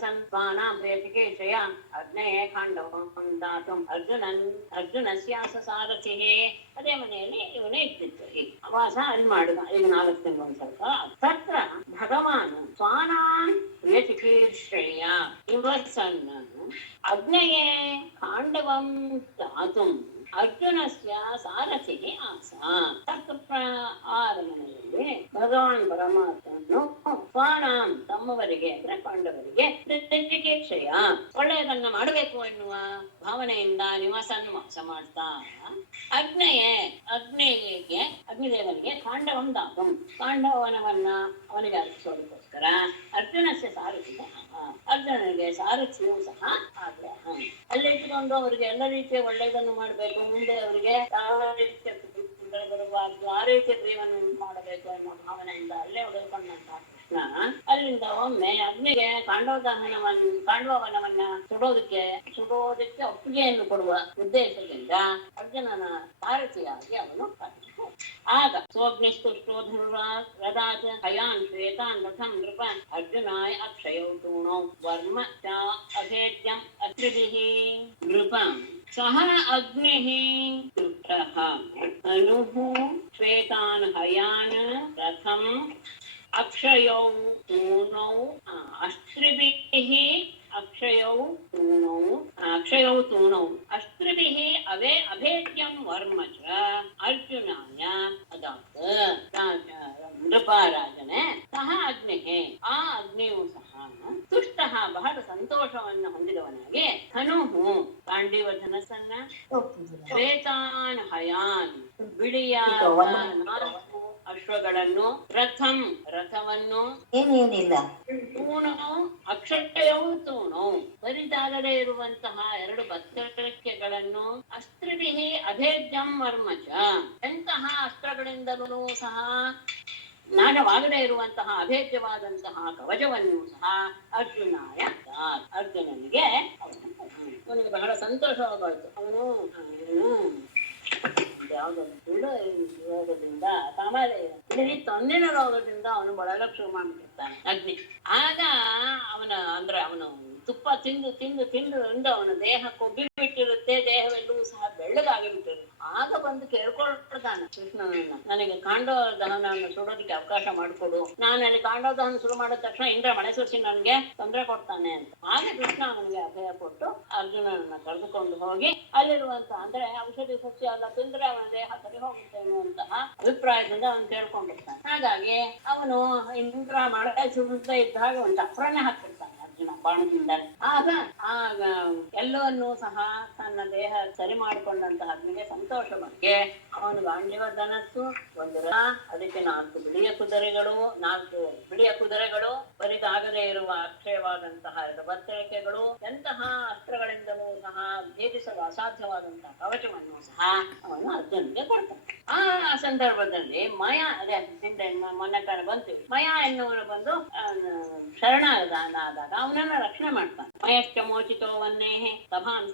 ನಿವಸನ್ ಸ್ವಾನಾಂ ಪ್ರೇತಿಕೇಶಯ ಅಗ್ನೇಯೇ ಖಾಂಡವಂ ದಾತುಂ ಅರ್ಜುನಸ್ಯಾಸ ಸಾರಥಿಃ. ಅದೇ ಮನೆಯಲ್ಲಿ ಇವನೇ ಇದ್ದಿತ್ತು. ಈಗ ವಾಸ ಅಲ್ಲಿ ಮಾಡುದ. ಈಗ 4 ತಿಂಗಳು ಸ್ವಲ್ಪ ತತ್ರ ಭಗವಾನ್ ಸ್ವಾನಾನ್ ಪ್ರೇತಿಕೇಶಯ ನಿವಸನ್ ಅಗ್ನೇಯೇ ಖಾಂಡವಂ ದಾತುಂ ಅರ್ಜುನಸ್ಯ ಸಾರಥಿಃ ಆಸ. ಆರಮನೆಯಲ್ಲಿ ಭಗವಾನ್ ಪರಮಾತ್ಮನು ಸ್ವಾನಾಂ ತಮ್ಮವರಿಗೆ ಅಂದ್ರೆ ಪಾಂಡವರಿಗೆ ಪ್ರೇತಿಕೇಶಯ ಒಳ್ಳೆಯದನ್ನ ಮಾಡಬೇಕು ಎನ್ನುವ ಭಾವನೆಯಿಂದ ನಿವಾಸವನ್ನು ವಾಸ ಮಾಡ್ತಾ ಅಗ್ನಿದೇವನಿಗೆ ಖಾಂಡವಂ ದಾತುಂ ಖಾಂಡವನವನ್ನ ಅವನಿಗೆ ಅರ್ಪಿಸೋದಕ್ಕೋಸ್ಕರ ಅರ್ಜುನಸ್ಯ ಸಾರಥಿ ಅರ್ಜುನನಿಗೆ ಸಾರಥಿಯೂ ಸಹ ಆಗ್ರಹ. ಅಲ್ಲಿ ಇಟ್ಟುಕೊಂಡು ಅವರಿಗೆ ಎಲ್ಲ ರೀತಿಯ ಒಳ್ಳೆಯದನ್ನು ಮಾಡಬೇಕು, ಮುಂದೆ ಅವರಿಗೆ ಯಾವ ರೀತಿಯ ಬರುವಾಗ ಆ ರೀತಿಯ ಜೀವನ ಮಾಡಬೇಕು ಎನ್ನುವ ಭಾವನೆಯಿಂದ ಅಲ್ಲೇ ಉಳಿದುಕೊಂಡಂತಹ ಕೃಷ್ಣ ಅಲ್ಲಿಂದ ಒಮ್ಮೆ ಅಗ್ನಿಗೆ ಕಾಂಡವವನವನ್ನ ಸುಡೋದಕ್ಕೆ ಒಪ್ಪಿಗೆಯನ್ನು ಕೊಡುವ ಉದ್ದೇಶದಿಂದ ಅರ್ಜುನನ ಸಾರಥಿಯಾಗಿ ಅವನು ಆಗ ಸೋಗ್ನಿಸ್ತುಷ್ಟೋ ಧನುರಾತ್ ಹಯಾನ್ ಶ್ವೇತಾನ್ ರಥಂ ನೃಪ ಅರ್ಜುನಾಯ ಅಕ್ಷಯೌ ತೂಣೌ ವರ್ಮ ಚ ಅಭೇದ್ಯಂ ಅತ್ರಿಭಿಃ ನೃಪಂ ಸಹ ಅಗ್ನಿಃ ತುಷ್ಟಃ ಅನುಃ ಶ್ವೇತಾನ್ ಹಯಾನ್ ರಥಂ ಅಕ್ಷಯೌ ತೂಣೌ ಅಸ್ತ್ರಿಭಿಃ ಅಕ್ಷಯೌ ತೂಣೌ ಅಸ್ತ್ರಿಭಿಃ ಅಭೇದ್ಯಂ ವರ್ಮ ಚ ಅರ್ಜುನಾಯ ಅದಾತ್ ನೃಪರಾಜನೇ ಸಹ ಅಗ್ನಿಃ ಆ ಅಗ್ನಿಯು ಸಹ ತುಷ್ಟಃ ಬಹಳ ಸಂತೋಷವನ್ನು ಹೊಂದಿದವನಾಗಿ ಧನುಹು ಕಾಂಡೀವ ಧನಸ್ಸನ್ನ ಶ್ವೇತಾನ್ ಹಯಾನ್ ಬಿಳಿಯ 4 ಅಶ್ವಗಳನ್ನು ರಥವನ್ನು ಏನೇನಿಲ್ಲ ತೂಣವು ಅಕ್ಷಯವು ತೂಣು ಬರಿದಾಗದೇ ಇರುವಂತಹ 2 ಬತ್ತಳಿಕೆಗಳನ್ನು ಅಸ್ತ್ರಿಭಿಃ ಅಭೇದ್ಯಂ ವರ್ಮಚ ಎಂತಹ ಅಸ್ತ್ರಗಳಿಂದಲೂ ಸಹ ನಾಶವಾಗದೇ ಇರುವಂತಹ ಅಭೇದ್ಯವಾದಂತಹ ಕವಚವನ್ನು ಸಹ ಅರ್ಜುನನಿಗೆ ಅವನಿಗೆ ಬಹಳ ಸಂತೋಷವಾಗೋಯ್ತು. ಅವನು ಯಾವುದೋ ರೋಗದಿಂದ ಸಾಮಾನ್ಯ ತೊಂದಿನ ರೋಗದಿಂದ ಅವನು ಬಳಲಕ್ಕೆ ಶುರು ಮಾಡ್ಬಿಟ್ಟಿರ್ತಾನೆ ಅಗ್ನಿ. ಆಗ ಅವನು ತುಪ್ಪ ತಿಂದು ಅವನ ದೇಹ ಕೊಬ್ಬಿಬಿಟ್ಟಿರುತ್ತೆ, ದೇಹವೆಲ್ಲವೂ ಸಹ ಬೆಳ್ಳಗಾಗಿಬಿಟ್ಟಿರುತ್ತೆ. ಆಗ ಬಂದು ಕೇಳ್ಕೊಳ್ತಾನೆ ಕೃಷ್ಣನನ್ನ, ನನಗೆ ಕಾಂಡವ ದಹನವನ್ನು ಸುಡೋದಕ್ಕೆ ಅವಕಾಶ ಮಾಡಿಕೊಡು, ನಾನು ಅಲ್ಲಿ ಕಾಂಡವ ದಹನ ಶುರು ಮಾಡಿದ ತಕ್ಷಣ ಇಂದ್ರ ಮಳೆ ಸುರಿಸಿ ನನಗೆ ತೊಂದರೆ ಕೊಡ್ತಾನೆ ಅಂತ. ಆಗ ಕೃಷ್ಣ ಅವನಿಗೆ ಅಭಯ ಕೊಟ್ಟು ಅರ್ಜುನನನ್ನ ಕರೆದುಕೊಂಡು ಹೋಗಿ ಅಲ್ಲಿರುವಂತಹ ಅಂದ್ರೆ ಔಷಧಿ ಸಸ್ಯ ಎಲ್ಲ ತಿಂದ್ರೆ ಅವನ ದೇಹ ಸರಿ ಹೋಗುತ್ತೆ ಎನ್ನುವಂತಹ ಅಭಿಪ್ರಾಯದಿಂದ ಅವನು ಕೇಳ್ಕೊಂಡಿರ್ತಾನೆ. ಹಾಗಾಗಿ ಅವನು ಇಂದ್ರ ಮಳೆ ಸುರಿತಾ ಇದ್ದಾಗ ಒಂದು ಚಪ್ರನೇ ಹಾಕ್ತಿರ್ತಾನೆ ಅರ್ಜುನ ಬಾಣದಿಂದ. ಆಗ ಎಲ್ಲವನ್ನೂ ಸಹ ತನ್ನ ದೇಹ ಸರಿ ಮಾಡಿಕೊಂಡಂತಹ ಅಗ್ನಿಗೆ ಸಂತೋಷ ಬಗ್ಗೆ ಅವನು ಗಾಂಡೀವ ಧನಸ್ಸು, ಒಂದು ರಥ, ಅದಕ್ಕೆ 4 ಬಿಳಿಯ ಕುದುರೆಗಳು, ಬರಿದಾಗದೇ ಇರುವ ಅಕ್ಷಯವಾದಂತಹ 2 ಬತ್ತಳಿಕೆಗಳು, ಎಂತಹ ಅಸ್ತ್ರಗಳಿಂದಲೂ ಸಹ ಭೇದಿಸಲು ಅಸಾಧ್ಯವಾದಂತಹ ಕವಚವನ್ನು ಸಹ ಅವನು ಅರ್ಜುನಿಗೆ ಕೊಡ್ತಾನೆ. ಆ ಸಂದರ್ಭದಲ್ಲಿ ಮಯ ಮೊನ್ನೆ ಕಾಲ ಬಂತು, ಮಯ ಎನ್ನುವನು ಬಂದು ಶರಣಾದಾಗ ಅವನನ್ನ ರಕ್ಷಣೆ ಮಾಡ್ತಾನೆ. ಮಯಶ್ಚ ಮೋಚಿತೋ ವನ್ನೇಃ ಸಭಾಂ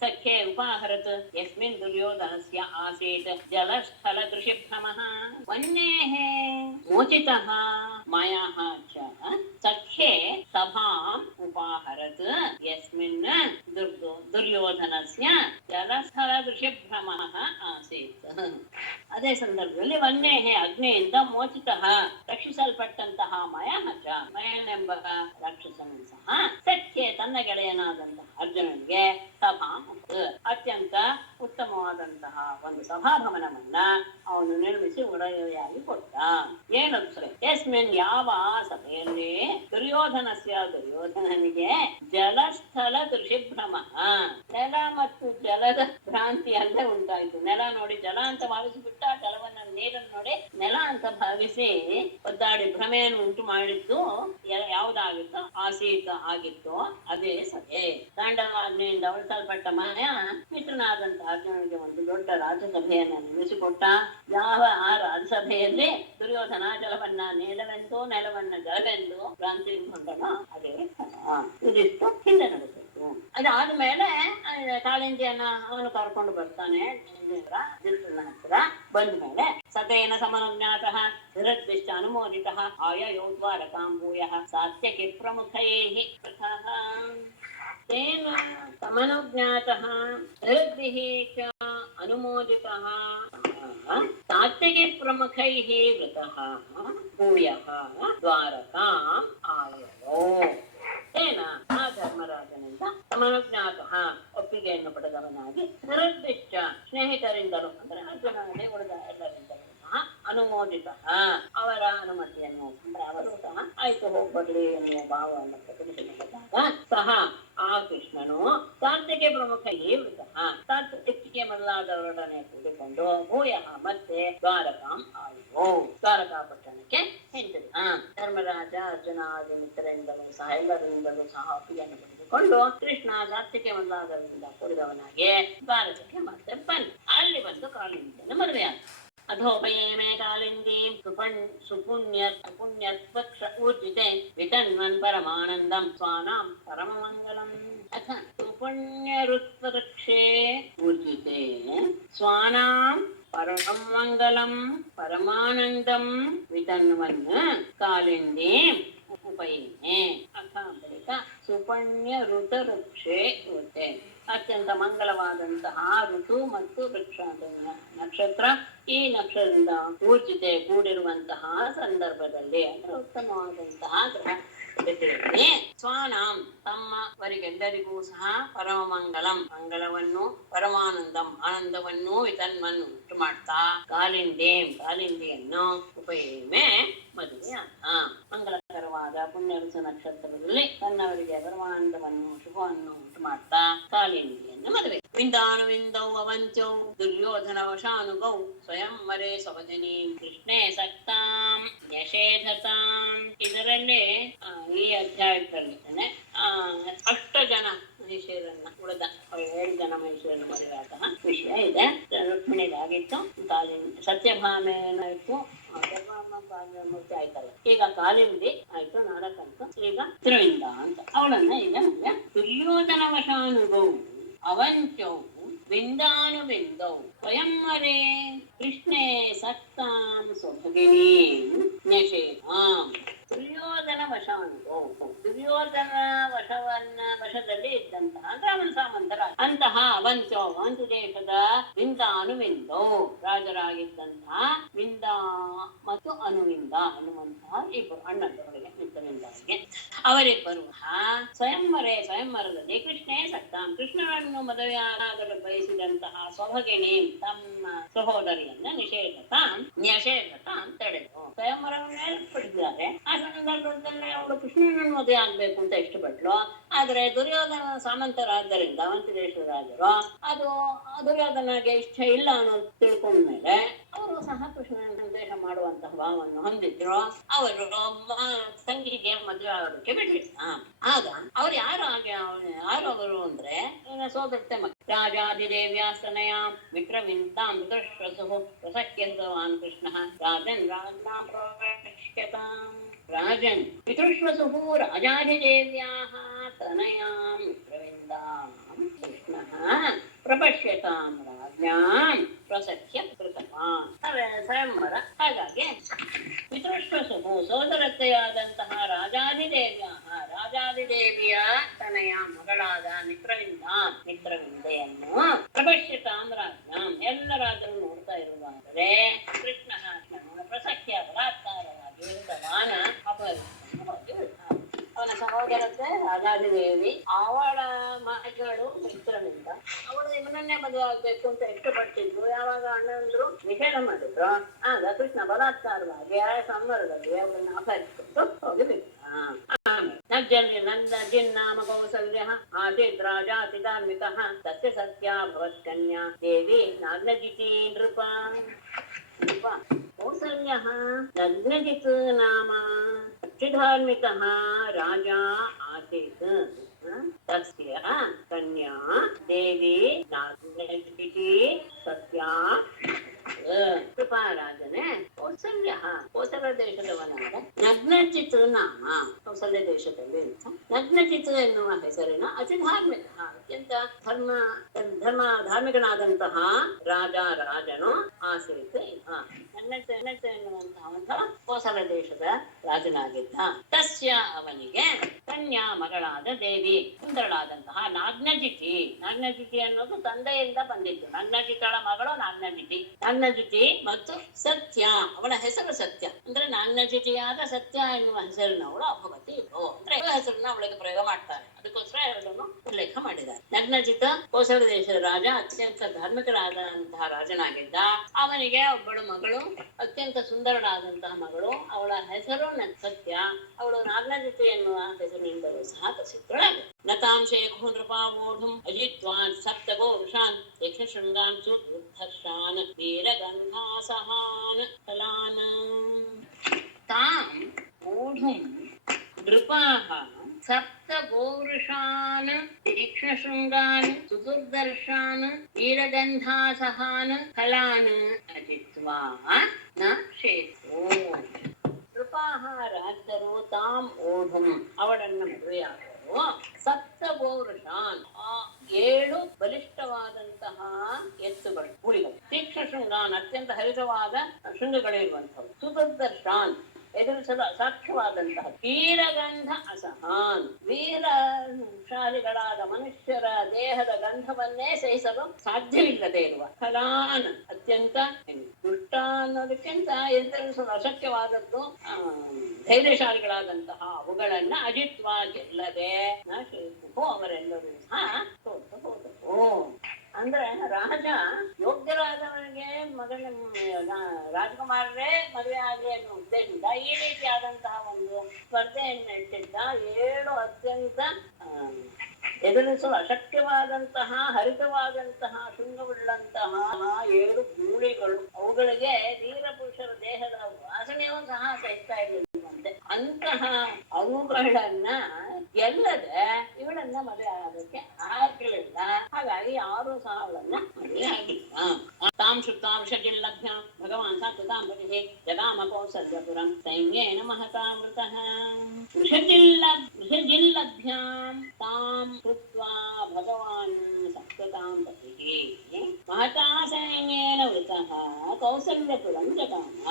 ಸಖ್ಯೇ ಉಪಾಹರತ್ ಯಸ್ಮಿನ್ ದುರ್ಯೋಧನಸ್ಯ ಆಸೀತ್ ಜಲಸ್ಥಲ ದೃಶಿಭ್ರಮಃ ವನ್ನೇಃ ಮೋಚಿತಃ ಮಯಃ ಚ ಸಖ್ಯೇ ಸಭಾಂ ಉಪಾಹರತ್ ಯಸ್ಮಿನ್ ದುರ್ಯೋಧನಸ್ಯ ಜಲಸ್ಥಲ ದೃಶಿಭ್ರಮಃ ಆಸೀತ್. ಅದೇ ಸಂದರ್ಭದಲ್ಲಿ ವನ್ನೇಃ ಅಗ್ನಿಯಿಂದ ಮೋಚಿತಃ ರಕ್ಷಿಸಲ್ಪಟ್ಟಂತಹ ಮಯನೆಂಬ ರಾಕ್ಷಸನು ಸಹ ಸಖ್ಯೆ ತನ್ನ ಗೆಳೆಯನಾದಂತಹ ಅರ್ಜುನನಿಗೆ ಸಭಾ ಅತ್ಯಂತ ಉತ್ತಮವಾದಂತಹ ಒಂದು ಸಭಾಭವನವನ್ನ ಅವನು ನಿರ್ಮಿಸಿ ಒಡೆಯಾಗಿ ಕೊಟ್ಟ. ಏನದು ಸರಿ? ಯಸ್ಮಿನ್ ಯಾವ ಸಭೆಯಲ್ಲಿ ದುರ್ಯೋಧನನಿಗೆ ಜಲಸ್ಥಲ ದೃಶಿಭ್ರಮ, ನೆಲ ಮತ್ತು ಜಲದ ಭ್ರಾಂತಿ ಅಲ್ಲೇ ಉಂಟಾಯಿತು. ನೆಲ ನೋಡಿ ಜಲ ಅಂತ ಭಾವಿಸಿಬಿಟ್ಟ, ನೀರನ್ನು ನೋಡಿ ನೆಲ ಅಂತ ಭಾವಿಸಿ ಒದ್ದಾಡಿ ಭ್ರಮೆಯನ್ನು ಉಂಟು ಮಾಡಿದ್ದು ಯಾವುದಾಗಿತ್ತೋ ಆಸೀತ ಆಗಿತ್ತು ಅದೇ ಸಭೆ. ಕಾಂಡವಾಗ್ನಿಯಿಂದ ಉಳಿಸಲ್ಪಟ್ಟ ಮಾಯ ಮಿತ್ರನಾದಂತಹ ಅರ್ಜುನನಿಗೆ ಒಂದು ದೊಡ್ಡ ರಾಜಸಭೆಯನ್ನು ನಿರ್ಮಿಸಿಕೊಟ್ಟ. ಯಾವ ಆ ರಾಜಸಭೆಯಲ್ಲಿ ದುರ್ಯೋಧನ ಜಲವನ್ನ ನೆಲವನ್ನ ಜಲವೆಂದು ಭ್ರಾಂತಿ ಹೊಂದನೋ ಅದೇ ಇದಿಷ್ಟು ಹಿಂದೆ ನಡೆಸಿತ್ತು. ಅದಾದ್ಮೇಲೆ ಕಾಳಿಂದಿಯನ್ನ ಅವನು ಕರ್ಕೊಂಡು ಬರ್ತಾನೆ ಧೃತರಾಷ್ಟ್ರನ ಹತ್ರ. ಬಂದ ಮೇಲೆ ಸತೇನ ಸಮನುಜ್ಞಾತಃ ಧೃತಿಶ್ಚ ಅನುಮೋದಿತಃ ಆಯಯೋ ದ್ವಾರಕಾಂ ಭೂಯಃ ಸಾತ್ಯಕಿ ಪ್ರಮುಖೈಃ ತಥಃ ತೇನ ಸಮನುಜ್ಞಾತಃ ಧೃದ್ಭಿಃ ಚ ಅನುಮೋದಿತಃ ಸಾತ್ಯಕಿ ಪ್ರಮುಖೈಃ ವೃತಃ ಭೂಯಃ ದ್ವಾರಕಾಂ ಆಯಯೋ. ಏನ ಆ ಧರ್ಮರಾಜನಿಂದ ಸಮನುಜ್ಞಾತಃ ಒಪ್ಪಿಗೆಯನ್ನು ಪಡೆದವನಾಗಿ ಧೃದ್ಭಿಶ್ಚ ಸ್ನೇಹಿತರಿಂದಲೂ ಅಂದ್ರೆ ಅರ್ಜುನನಲ್ಲಿ ಉಳಿದ ಎಲ್ಲರಿಂದಲೂ ಸಹ ಅನುಮೋದಿತ ಅವರ ಅನುಮತಿಯನ್ನು ಅಂದ್ರೆ ಅವರು ಸಹ ಆಯ್ತು ಹೋಗ್ಬರ್ಲಿ ಎನ್ನುವ ಭಾವವನ್ನು ಪ್ರಕಟಿಸಿದಾಗ ಸಹ ಆ ಕೃಷ್ಣನು ಸಾತ್ವಿಕೆ ಪ್ರಮುಖ ವೃತಃ ಸಾತ್ವಿಕೆ ಮೊದಲಾದವರೊಡನೆ ಕೂಡಿಕೊಂಡು ಭೂಯ ಮತ್ತೆ ದ್ವಾರಕಾಂ ಆಯ್ತು ದ್ವಾರಕಾ ಪಟ್ಟಣಕ್ಕೆ ಹಿಂತಿರುಗ. ಧರ್ಮರಾಜ ಅರ್ಜುನ ಆದಿ ಮಿತ್ರರಿಂದಲೂ ಸಹ ಎಲ್ಲರಿಂದಲೂ ಸಹ ಒಪ್ಪಿಗೆಯನ್ನು ಪಡೆದುಕೊಂಡು ಕೃಷ್ಣ ಸಾತ್ವಿಕೆ ಮೊದಲಾದವರಿಂದ ಕೂಡಿದವನಾಗಿ ದ್ವಾರಕಕ್ಕೆ ಮತ್ತೆ ಬಂದ. ಅಲ್ಲಿ ಬಂದು ಕಾಳಿಂದಿಯನ್ನು ಮದುವೆಯಾದ. ಅಧೋಪಯೇಮೇ ಕಾಳಿಂದೀಂ ಸುಪುಣ್ಯತ್ವಕ್ಷ ಊರ್ಜಿತೆ ವಿತನ್ವನ್ ಪರಮಾನಂದಂ ಸ್ವಾನಾಂ ಪರಮಮಂಗಲಂ. ಅಥ ಸುಪುಣ್ಯರುತ್ವಕ್ಷೇ ಊರ್ಜಿತೆ ಸ್ವಾನಾಂ ಪರಮಂ ಮಂಗಲಂ ಪರಮಾನಂದಂ ವಿತನ್ವನ್ ಕಾಳಿಂದೀಂ ಉಪಯೇಮೆ. ಅಥ ಬಳಿಕ ಸುಪುಣ್ಯ ಋತ ವೃಕ್ಷೇ ಇರುತ್ತೆ. ಅತ್ಯಂತ ಮಂಗಲವಾದಂತಹ ಋತು ಮತ್ತು ವೃಕ್ಷ ನಕ್ಷತ್ರ. ಈ ನಕ್ಷತ್ರದಿಂದ ಊರ್ಜಿತೆ ಕೂಡಿರುವಂತಹ ಸಂದರ್ಭದಲ್ಲಿ ಅಂದ್ರೆ ಉತ್ತಮವಾದಂತಹ ಗ್ರಹ ಸ್ವಾನಾಂ ತಮ್ಮವರಿಗೆಲ್ಲರಿಗೂ ಸಹ ಪರಮ ಮಂಗಲಂ ಮಂಗಲವನ್ನು ಪರಮಾನಂದಂ ಆನಂದವನ್ನು ವಿತನ್ಮನ್ನು ಉಂಟು ಮಾಡ್ತಾ ಕಾಲಿಂದಿಯನ್ನು ಉಪಯೇಮೆ ಮದುವೆಯಾದ. ಮಂಗಲಕರವಾದ ಪುಣ್ಯ ಋತು ನಕ್ಷತ್ರದಲ್ಲಿ ತನ್ನವರಿಗೆ ಪರಮಾನಂದವನ್ನು ಶುಭವನ್ನು ಉಂಟು ಮಾಡ್ತಾ ಕಾಲಿಂದಿಯನ್ನು ಮದುವೆ. ವಿಂದಾನುವಿಂದೌ ಅವಂಚೌ ದುರ್ಯೋಧನ ವಶಾನುಗೌ ಸ್ವಯಂವರೇ ಸ್ವಭಜನಿ ಕೃಷ್ಣೇ ಸಕ್ತಾಂ ನ್ಯಷೇಧತಾಂ. ಇದರಲ್ಲಿ ಈ ಅಧ್ಯಾಯದಲ್ಲಿ ಅಷ್ಟು ಜನ ಮಹಿಷಿಯರನ್ನ ಉಳಿದ 7 ಜನ ಮಹಿಷಿಯರನ್ನು ಮದುವೆಯಾದ ವಿಷಯ ಇದೆ. ರುಕ್ಮಿಣಿಗಾಗಿತ್ತು, ಸತ್ಯಭಾಮೇನಾಯ್ತು, ಮೂರ್ತಿ ಆಯ್ತಲ್ಲ. ಈಗ ಕಾಲಿಂದಿ ಆಯ್ತು, ನಾಡಕಂತು, ಈಗ ತಿರುವಿಂದ ಅಂತ ಅವಳನ್ನ ಈಗ ನಮ್ಗೆ ದುರ್ಯೋಧನ ವಶಾನುಗೌ ಅವಂಚೌ ವಿಂದಾನುವಿಂದೌ ಸ್ವಯಂವರೇ ಕೃಷ್ಣೇ ಸಕ್ತಾಂ ಸ್ವಭಗಿನಿ ನ್ಯಷೇಧಾಂ. ದುರ್ಯೋಧನ ವಶಾನುಗೌ ದುರ್ಯೋಧನ ವಶದಲ್ಲಿ ಇದ್ದಂತಹ ಅಂದ್ರೆ ಅವನ ಸಾಮಂತರ ಅಂತಹ ಅವಂಚೋ ಅವಂತು ದೇಶದ ವಿಂದ ಅನುವಿಂದೋ ರಾಜರಾಗಿದ್ದಂತಹ ವಿಂದ ಮತ್ತು ಅನುವಿಂದ ಅನ್ನುವಂತಹ ಇಬ್ಬರು ಅಣ್ಣದವರಿಗೆ ಮಿತ್ರರಿಂದವರಿಗೆ ಅವರಿಬ್ಬರು ಸ್ವಯಂವರದಲ್ಲಿ ಕೃಷ್ಣೇ ಸಕ್ತಾಂ ಕೃಷ್ಣನನ್ನು ಮದುವೆಯಾಗಲು ಬಯಸಿದಂತಹ ಸ್ವಭಗಿಣಿ ತಮ್ಮ ಸಹೋದರಿಯನ್ನ ನ್ಯಷೇಧತಾಂ ತಡೆದು ಸ್ವಯಂವರವನ್ನು ಏರ್ಪಡಿಸಿದ್ದಾರೆ. ಆ ಸಂದರ್ಭದಲ್ಲಿ ಅವಳು ಕೃಷ್ಣನನ್ನು ಮದುವೆ ಆಗ್ಬೇಕು ಅಂತ ಇಷ್ಟಪಟ್ಲು. ಆದ್ರೆ ದುರ್ಯೋಧನ ಸಾಮಂತರಾದ್ದರಿಂದ ಅವಂತಿ ದೇಶದ ರಾಜರು ಅದು ದುರ್ಯೋಧನಗೆ ಇಷ್ಟ ಇಲ್ಲ ಅನ್ನೋದು ತಿಳ್ಕೊಂಡ್ಮೇಲೆ ಅವರು ಸಹ ಕೃಷ್ಣನ ಸಂದೇಶ ಮಾಡುವಂತಹ ಭಾವವನ್ನು ಹೊಂದಿದ್ರು. ಅವರು ತಂಗಿಗೆ ಮದುವೆ ಆಗೋದಕ್ಕೆ ಬಿಡ್ಲಿಲ್ಲ. ಆಗ ಅವ್ರು ಯಾರು ಅವರು ಅಂದ್ರೆ ಸೋದರತೆ ಮಗ ರಾಜಾದಿದೇವ್ಯಾಸ್ತನಯ ವಿಕ್ರಮಿಂತಾಂ ಋತಶ್ರಸು ಪ್ರಸಖ್ಯವಾನ್ ಕೃಷ್ಣ ರಾಜನ್ ಪಿತೃಶ್ವಸು ರಾಜಾಧಿದೇವ್ಯಾಃ ತನಯಾಂ ವಿಕ್ರಮಿಂದಾಂ ಕೃಷ್ಣಃ ಪ್ರಪಶ್ಯತಾಂ ರಾಜ್ಞಾಂ ಪ್ರಸಖ್ಯ ಕೃತವಾನ್. ಸ್ವಯಂವರ. ಹಾಗಾಗಿ ಪಿತೃಶ್ವಸು ಸೋದರತೆಯಾದಂತಹ ರಾಜಾದಿದೇವಿಯ ತನಯ ಮಗಳಾದ ಮಿತ್ರವಿಂದೆಯನ್ನು ಪ್ರಪಶ್ಯತಾಂ ರಾಜ್ಞಾಂ ಎಲ್ಲ ರಾಜರು ನೋಡ್ತಾ ಇರುವಾದರೆ ಕೃಷ್ಣ ಪ್ರಸಖ್ಯ ಬಲಾತ್ಕಾರವಾಗಿ ಕೃತವಾನ್ ಅವನ ಸಹೋದರತೆ ರಾಜಾದಿದೇವಿ ಅವಳ ಮಗಳು ಮಿತ್ರನಿಂದ ಅವಳು ಇವನನ್ನೇ ಮದುವೆ ಆಗ್ಬೇಕು ಅಂತ ಇಷ್ಟಪಟ್ಟಿದ್ರು. ಯಾವಾಗ ಅಣ್ಣಂದ್ರು ನಿಷೇಧ ಮಾಡಿದ್ರು ಆಗ ಕೃಷ್ಣ ಬಲಾತ್ಕಾರವಾಗಿ ಆ ಸಂವರದಲ್ಲಿ ಅವಳನ್ನು ಅಪಹರಿಸಿಕೊಂಡು ಹೋಗಿಬಿಟ್ಟು ನಜ್ಜಿನ್ನಾಮ ಕೌಸಲ್ಯ ಆಸೀತ್ ರಾಜಾತಿ ಧಾರ್ಮಿಕಃ ತಸ್ಯ ಸತ್ಯ ಭವತ್ ಕನ್ಯಾ ದೇವಿ ನಾಗ್ನಜಿತಿ ನೃಪ. ಕೌಸಲ್ಯಃ ನಗ್ನಜಿತ್ ನಾಮ ಧಾರ್ಮಿಕಃ ರಾಜಾ ಆಸೀತ್ ತಸ್ಯ ಕನ್ಯಾ ದೇವಿ ನಾಗ್ನಜಿತಿ ಸತ್ಯ. ಕೃಪಾರಾಜನೇ ಕೌಸಲ್ಯ ಕೋಸಲ ದೇಶದವನಾದ ನಗ್ನಚಿತ್ ನಾಮ. ಕೌಸಲ್ಯ ದೇಶದಲ್ಲಿ ನಗ್ನಚಿತ್ ಎನ್ನುವ ಹೆಸರಿನ ಅತಿ ಧಾರ್ಮಿಕ ಅತ್ಯಂತ ಧಾರ್ಮಿಕನಾದಂತಹ ರಾಜನು ಆಸೀತ್. ನಗ್ನಚಿತ್ ಎನ್ನುವಂತಹ ಕೋಸಲ ದೇಶದ ರಾಜನಾಗಿದ್ದ. ತಸ್ಯ ಅವನಿಗೆ ಕನ್ಯಾ ಮಗಳಾದ ದೇವಿ ಸುಂದರಳಾದಂತಹ ನಾಗ್ನಜಿತಿ. ನಾಗ್ನಜಿತಿ ಅನ್ನೋದು ತಂದೆಯಿಂದ ಬಂದಿದ್ದು. ನಾಗ್ನಜಿತಳ ಮಗಳು ನಾಗ್ನಜಿತಿ ಮತ್ತು ಸತ್ಯ, ಅವಳ ಹೆಸರು ಸತ್ಯ. ಅಂದ್ರೆ ನಾಗ್ನಜಿತಿಯಾದ ಸತ್ಯ ಎನ್ನುವ ಹೆಸರಿನವಳು ಅಭವತಿ ಇದ್ದು. ಅಂದ್ರೆ ಹೆಸರನ್ನ ಅವಳಿಗೆ ಪ್ರಯೋಗ ಮಾಡ್ತಾರೆ, ಅದಕ್ಕೋಸ್ಕರ ಎರಡನ್ನು ಉಲ್ಲೇಖ ಮಾಡಿದ್ದಾರೆ. ನಗ್ನಜಿತ ಕೋಸಲ ದೇಶದ ರಾಜ, ಅತ್ಯಂತ ಧಾರ್ಮಿಕರಾದಂತಹ ರಾಜನಾಗಿದ್ದ. ಅವನಿಗೆ ಒಬ್ಬಳು ಮಗಳು, ಅತ್ಯಂತ ಸುಂದರಳಾದಂತಹ ಮಗಳು. ಅವಳ ಹೆಸರು ಸತ್ಯ. ಅವಳು ನಾಗ್ನಜಿತಿ ಎನ್ನುವ ಹೆಸರಿನಿಂದಲೂ ಸಹ ಪ್ರಸಿದ್ಧಳಾಗ. ನತಾಂಶೇ ನೃಪಾವೋಢುಂ ಅಜಿತ್ವಾನ್ ಸಪ್ತಗೋರುಷಾನ್ ಯಕ್ಷಶೃಂಗಾನ್ ಸುಧರ್ಷಾನ್ ವೀರಗಂಧಾಸಹಾನ್ ಫಲಾನ್. ತಾಂ ಓಢುಂ ನೃಪಾಃ ಸಪ್ತಗೋರುಷಾನ್ ಯಕ್ಷಶೃಂಗಾನ್ ಸುದುರ್ದರ್ಶಾನ್ ವೀರಗಂಧಾಸಹಾನ್ ಫಲಾನ್ ಅಜಿತ್ವಾ ನ ಶೇಷೋ. ನೃಪಾಃ ರಾಜರು ತಾಂ ಓಢುಂ ಅವಳನ್ನು ಮದುವೆಯಾದರು. ಸಪ್ತಗೋರುಷಾನ್ 7 ಬಲಿಷ್ಠವಾದಂತಹ ಎತ್ತುಗಳು, ಹುಲಿಗಳು. ತೀಕ್ಷ್ಣ ಶೃಂಗಾನ್ ಅತ್ಯಂತ ಹರಿತವಾದ ಶೃಂಗಗಳಿರುವಂಥವು. ಸುದುರ್ದರ್ಶಾನ್ ಎದುರಿಸಲು ಅಸಾಧ್ಯವಾದಂತಹ. ವೀರಗಂಧ ಅಸಹಾನ್ ವೀರಶಾಲಿಗಳಾದ ಮನುಷ್ಯರ ದೇಹದ ಗಂಧವನ್ನೇ ಸಹಿಸಲು ಸಾಧ್ಯವಿಲ್ಲದೆ ಇರುವ. ಫಲಾನ್ ಅತ್ಯಂತ ದುಷ್ಟ ಅನ್ನೋದಕ್ಕಿಂತ ಎದುರಿಸಲು ಅಶಕ್ಯವಾದದ್ದು ಧೈರ್ಯಶಾಲಿಗಳಾದಂತಹ ಅವುಗಳನ್ನ ಅಜಿತ್ವ ಗೆಲ್ಲದೆ ಅವರೆಲ್ಲರೂ ಸಹ ಸೋತು ಹೋದರು. ಅಂದ್ರೆ ರಾಜ ಯೋಗ್ಯರಾದವರಿಗೆ ರಾಜಕುಮಾರರೇ ಮದುವೆ ಆಗಲಿ ಅನ್ನೋ ಉದ್ದೇಶದಿಂದ ಈ ರೀತಿಯಾದಂತಹ ಒಂದು ಸ್ಪರ್ಧೆಯನ್ನು ಇಟ್ಟಿದ್ದ. 7 ಅತ್ಯಂತ ಎದುರಿಸಲು ಅಶಕ್ಯವಾದಂತಹ ಹರಿತವಾದಂತಹ ಶೃಂಗವುಳ್ಳಂತಹ 7 ಗೂಳಿಗಳು. ಅವುಗಳಿಗೆ ವೀರ ಪುರುಷರ ದೇಹದ ವಾಸನೆಯೂ ಸಹ ಸಹಿಸ್ತಾ ಇರಲಿಲ್ಲಂತೆ. ಅಂತಹ ಅವುಗಳನ್ನ ಗೆಲ್ಲದೆ ಇವಳನ್ನ ಮದುವೆ ಆಗೋದಕ್ಕೆ ಆಗಲಿಲ್ಲ. ಹಾಗಾಗಿ ಯಾರು ಸಹ ಅವಳನ್ನ ಮದುವೆ ಆಗಿಲ್ಲ. ತಾಂ ಶುದ್ಧಾಂ ವಿಷಜಿಲ್ಲಭ್ಯಾಂ ಭಗವಾನ್ ಸಾತ್ವತಾಂ ಪತಿಃ ಜಗಾಮ ಕೌಸಲ್ಯಪುರಂ ಸೈನ್ಯೇನ ಮಹತಾಮೃತಃ. ವಿಷಜಿಲ್ಲಭ್ಯಾಂ ತಾಂ ಕೃತ್ವಾ ಭಗವಾನ್ ಸಾತ್ವತಾಂ ಪತಿಃ ಮಹತಾ ಸೈನ್ಯೇನ ವೃತಃ ಕೌಸಲ್ಯಪುರಂ ಜಗಾಮ.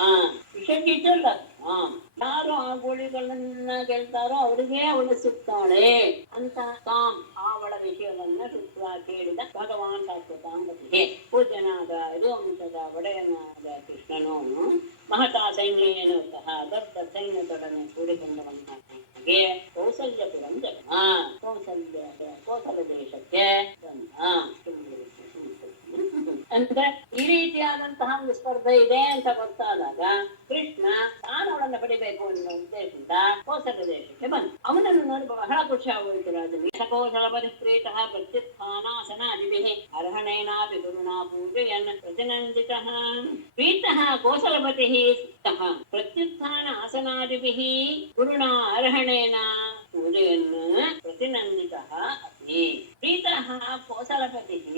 ವಿಷಜಿಲ್ಲಭ್ಯಾಂ ಯಾರು ಆ ಗೋಳಿಗಳನ್ನ ಗೆಲ್ತಾರೋ ಅವರಿಗೆ ಅವಳು ಸಿಗ್ತಾಳೆ ಅಂತ ತಾಂ ಅವಳ ವಿಷಯವನ್ನ ಶುದ್ಧ ಕೇಳಿದ ಭಗವಾನ್ ಸಾತ್ವತಾಂ ಪತಿಃ ಪೂಜ್ಯನಾದ ಯದುವಂಶದ ಒಡೆಯನಾದ ಕೃಷ್ಣನು ಮಹತಾ ಸೈನ್ಯೇನ ವೃತಃ ದೊಡ್ಡ ಸೈನ್ಯದೊಡನೆ ಕೂಡಿಕೊಂಡವನಾಗಿ ಕೌಸಲ್ಯಪುರಂ ಜಗಾಮ. ಕೋಸಲ ದೇಶಕ್ಕೆ ಅಂದ್ರೆ ಈ ರೀತಿಯಾದಂತಹ ಒಂದು ಸ್ಪರ್ಧೆ ಇದೆ ಅಂತ ಗೊತ್ತಾದಾಗ ಕೃಷ್ಣ ತಾನು ಅವಳನ್ನು ಪಡಿಬೇಕು ಅನ್ನೋ ಉದ್ದೇಶದಿಂದ ಕೋಸಲ ದೇಶಕ್ಕೆ ಬಂದ. ಅವನನ್ನು ನೋಡಿ ಬಹಳ ಖುಷಿ ಆಗೋಯ್ತು ರಾಜನಿಗೆ. ಕೋಸಲ ಪರಿಪ್ರೀತಃ ಪ್ರತ್ಯುತ್ಥಾನಾಸನಾದಿಭಿಃ ಅರ್ಹಣೇನಾಪಿ ಗುರುಣಾ ಪೂಜಯನ್ ಪ್ರತಿನಂದಿತಃ. ಪ್ರೀತಃ ಕೋಸಲಪತಿಃ ಸ್ಥಿತಃ ಪ್ರತ್ಯುತ್ಥಾನ ಆಸನಾದಿಭಿಃ ಗುರುಣಾ ಅರ್ಹಣೇನ ಪೂಜಯನ್ ಪ್ರತಿನಂದಿತಃ ಅಸ್ಮಿ. ಪ್ರೀತಃ ಕೋಸಲಪತಿಃ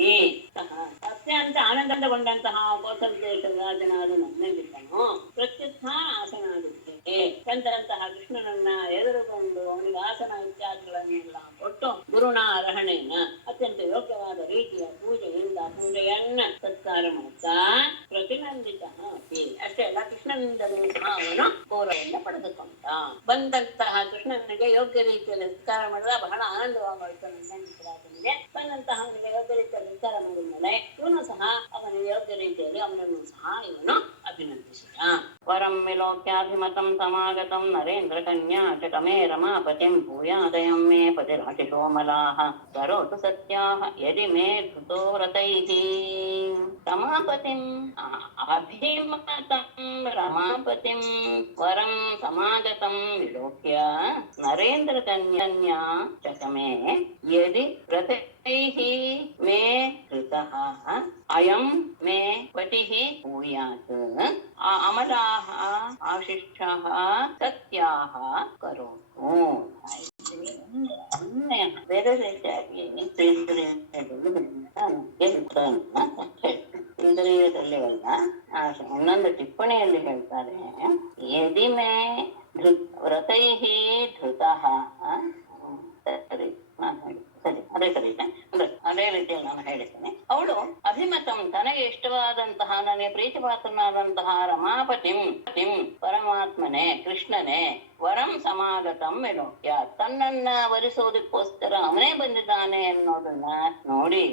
ಅತ್ಯಂತ ಆನಂದಗೊಂಡಂತಹ ಕೋಸಲ ದೇಶದ ರಾಜನಾದ ನಗ್ನಜಿತನು ಪ್ರತ್ಯುತ್ಥಾನ ಆಸನಾದಿಭಿಃ ಬಂದಂತಹ ಕೃಷ್ಣನನ್ನ ಎದುರುಗೊಂಡು ಅವನಿಗೆ ಆಸನ ಇತ್ಯಾದಿಗಳನ್ನೆಲ್ಲ ಕೊಟ್ಟು ಗುರುಣ ಅರ್ಹಣೇನ ಅತ್ಯಂತ ಯೋಗ್ಯವಾದ ರೀತಿಯ ಪೂಜೆಯಿಂದ ಪೂಜೆಯನ್ನ ಸತ್ಕಾರ ಮಾಡ್ತಾ ಪ್ರತಿನಂದಿತ. ಅಷ್ಟೇ ಅಲ್ಲ, ಕೃಷ್ಣನಿಂದಲೂ ಸಹ ಅವನು ಗೌರವವನ್ನು ಪಡೆದುಕೊಂಡ. ಬಂದಂತಹ ಕೃಷ್ಣನಿಗೆ ಯೋಗ್ಯ ರೀತಿಯಲ್ಲಿ ಸತ್ಕಾರ ಮಾಡಿದ ಬಹಳ ಆನಂದವಾಗೋಯ್ತು. ನಗ್ನಜಿತರಾಜನಿಗೆ ಬಂದಂತಹ ಅವನಿಗೆ ಯೋಗ್ಯ ರೀತಿಯಲ್ಲಿ ಸತ್ಕಾರ ಮಾಡಿದ್ಮೇಲೆ ಇವನು ಸಹ ಅವನಿಗೆ ಯೋಗ್ಯ ರೀತಿಯಲ್ಲಿ ಅವನನ್ನು ಸಹ ಇವನು ಅಭಿನಂದಿಸಿದ. ವರಂ ವಿಲೋಕ್ಯಾಭಿಮತಂ ಸಮಾಗತಂ ನರೇಂದ್ರ ಕನ್ಯಾ ಚಕಮೇ ರಮಾಪತಿಂ ಭೂಯಾದಯಂ ಮೇ ಪತಿರಾಟಿಶೋಮಲಾಃ ಕರೋತು ಸತ್ಯಾಃ ಯದಿ ಮೇ ಧೃತೋ ರಥೈಃ. ರಮಾಪತಿಂ ಅಭಿಮತಂ ರಮಾಪತಿಂ ವರಂ ಸಮಾಗತಂ ವಿಲೋಕ್ಯ ನರೇಂದ್ರ ಕನ್ಯಾ ಚಕಮೇ ಯದಿ ರಥೈಃ ಮೇ ಧೃತಃ ಅಯಂ ಮೇ ಪತಿಃ ಭೂಯಾತ್ ಅಮಲಾಃ ಆಶಿಷ್ಠಃ ಸತ್ಯಾಃ ಕರೋತು. ಬೇರೆ ರೀತಿಯಾಗಿ ಉತ್ತರೀಯದಲ್ಲಿ ಅಲ್ಲ, ಇನ್ನೊಂದು ಟಿಪ್ಪಣಿಯಲ್ಲಿ ಹೇಳ್ತಾರೆ, ಯದಿಮೆ ವ್ರತೈಹಿ ಧೃತಃ. ಸರಿ, ನಾನು ಹೇಳಿ ಸರಿ, ಅದೇ ಸರಿ ಇದೆ ಅಂದ್ರೆ ಅದೇ ರೀತಿಯಲ್ಲಿ ನಾನು ಹೇಳಿದ್ದೇನೆ. ಅವಳು ಅಭಿಮತಂ, ತನಗೆ ಇಷ್ಟವಾದಂತಹ, ನನಗೆ ಪ್ರೀತಿಪಾತ್ರನಾದಂತಹ ರಮಾಪತಿಂ ಪರಮಾತ್ಮನೇ, ಕೃಷ್ಣನೇ, ವರಂ ಸಮಾಗತಂ ಎನ್ನುತ್ಯ, ತನ್ನನ್ನ ವರಿಸೋದಕ್ಕೋಸ್ಕರ ಅವನೇ ಬಂದಿದ್ದಾನೆ ಅನ್ನೋದನ್ನ ನೋಡಿ,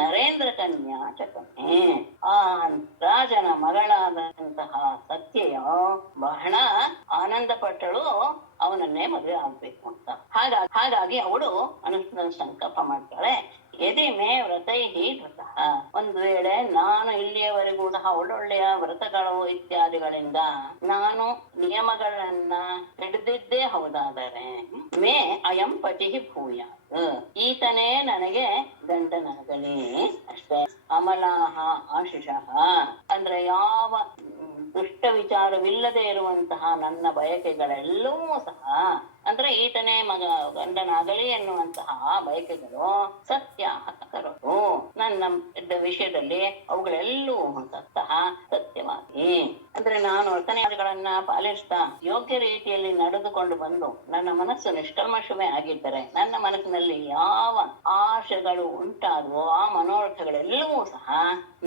ನರೇಂದ್ರ ಕನ್ಯಾ ಚಕಮೆ, ಆ ರಾಜನ ಮಗಳಾದಂತಹ ಸತ್ಯೆಯು ಬಹಳ ಆನಂದ ಪಟ್ಟಳು, ಅವನನ್ನೇ ಮದುವೆ ಆಗ್ಬೇಕು ಅಂತ. ಹಾಗಾಗಿ ಅವಳು ಮನಸ್ಸಿನಲ್ಲಿ ಸಂಕಲ್ಪ ಮಾಡ್ತಾಳೆ, ಯದಿ ಮೇ ವ್ರತೈಹಿ ಧೃತಃ, ಒಂದು ವೇಳೆ ನಾನು ಇಲ್ಲಿಯವರೆಗೂ ಸಹ ಒಳ್ಳೊಳ್ಳೆಯ ವ್ರತಗಳು ಇತ್ಯಾದಿಗಳಿಂದ ನಾನು ನಿಯಮಗಳನ್ನ ಹಿಡಿದಿದ್ದೇ ಹೌದಾದರೆ, ಮೇ ಅಯಂ ಪತಿ ಭೂಯ, ಈತನೇ ನನಗೆ ಗಂಡನಾಗಲಿ ಅಷ್ಟೇ. ಅಮಲಾಹ ಆಶಿಷಃ, ಅಂದ್ರೆ ಯಾವ ದುಷ್ಟ ವಿಚಾರವಿಲ್ಲದೆ ಇರುವಂತಹ ನನ್ನ ಬಯಕೆಗಳೆಲ್ಲವೂ ಸಹ, ಅಂದ್ರೆ ಈತನೇ ಗಂಡನಾಗಲಿ ಎನ್ನುವಂತಹ ಬಯಕೆಗಳು ಸತ್ಯ ಕರಡು, ನನ್ನ ವಿಷಯದಲ್ಲಿ ಅವುಗಳೆಲ್ಲವೂ ಸಹ ಸತ್ಯವಾಗಿ, ಅಂದ್ರೆ ನಾನು ವರ್ತನೆಗಳನ್ನ ಪಾಲಿಸ್ತಾ ಯೋಗ್ಯ ರೀತಿಯಲ್ಲಿ ನಡೆದುಕೊಂಡು ಬಂದು ನನ್ನ ಮನಸ್ಸು ನಿಷ್ಕಲ್ಮಶವೇ ಆಗಿದ್ದರೆ, ನನ್ನ ಮನಸ್ಸಿನಲ್ಲಿ ಯಾವ ಆಶೆಗಳು ಉಂಟಾದವೋ ಆ ಮನೋರಥಗಳೆಲ್ಲವೂ ಸಹ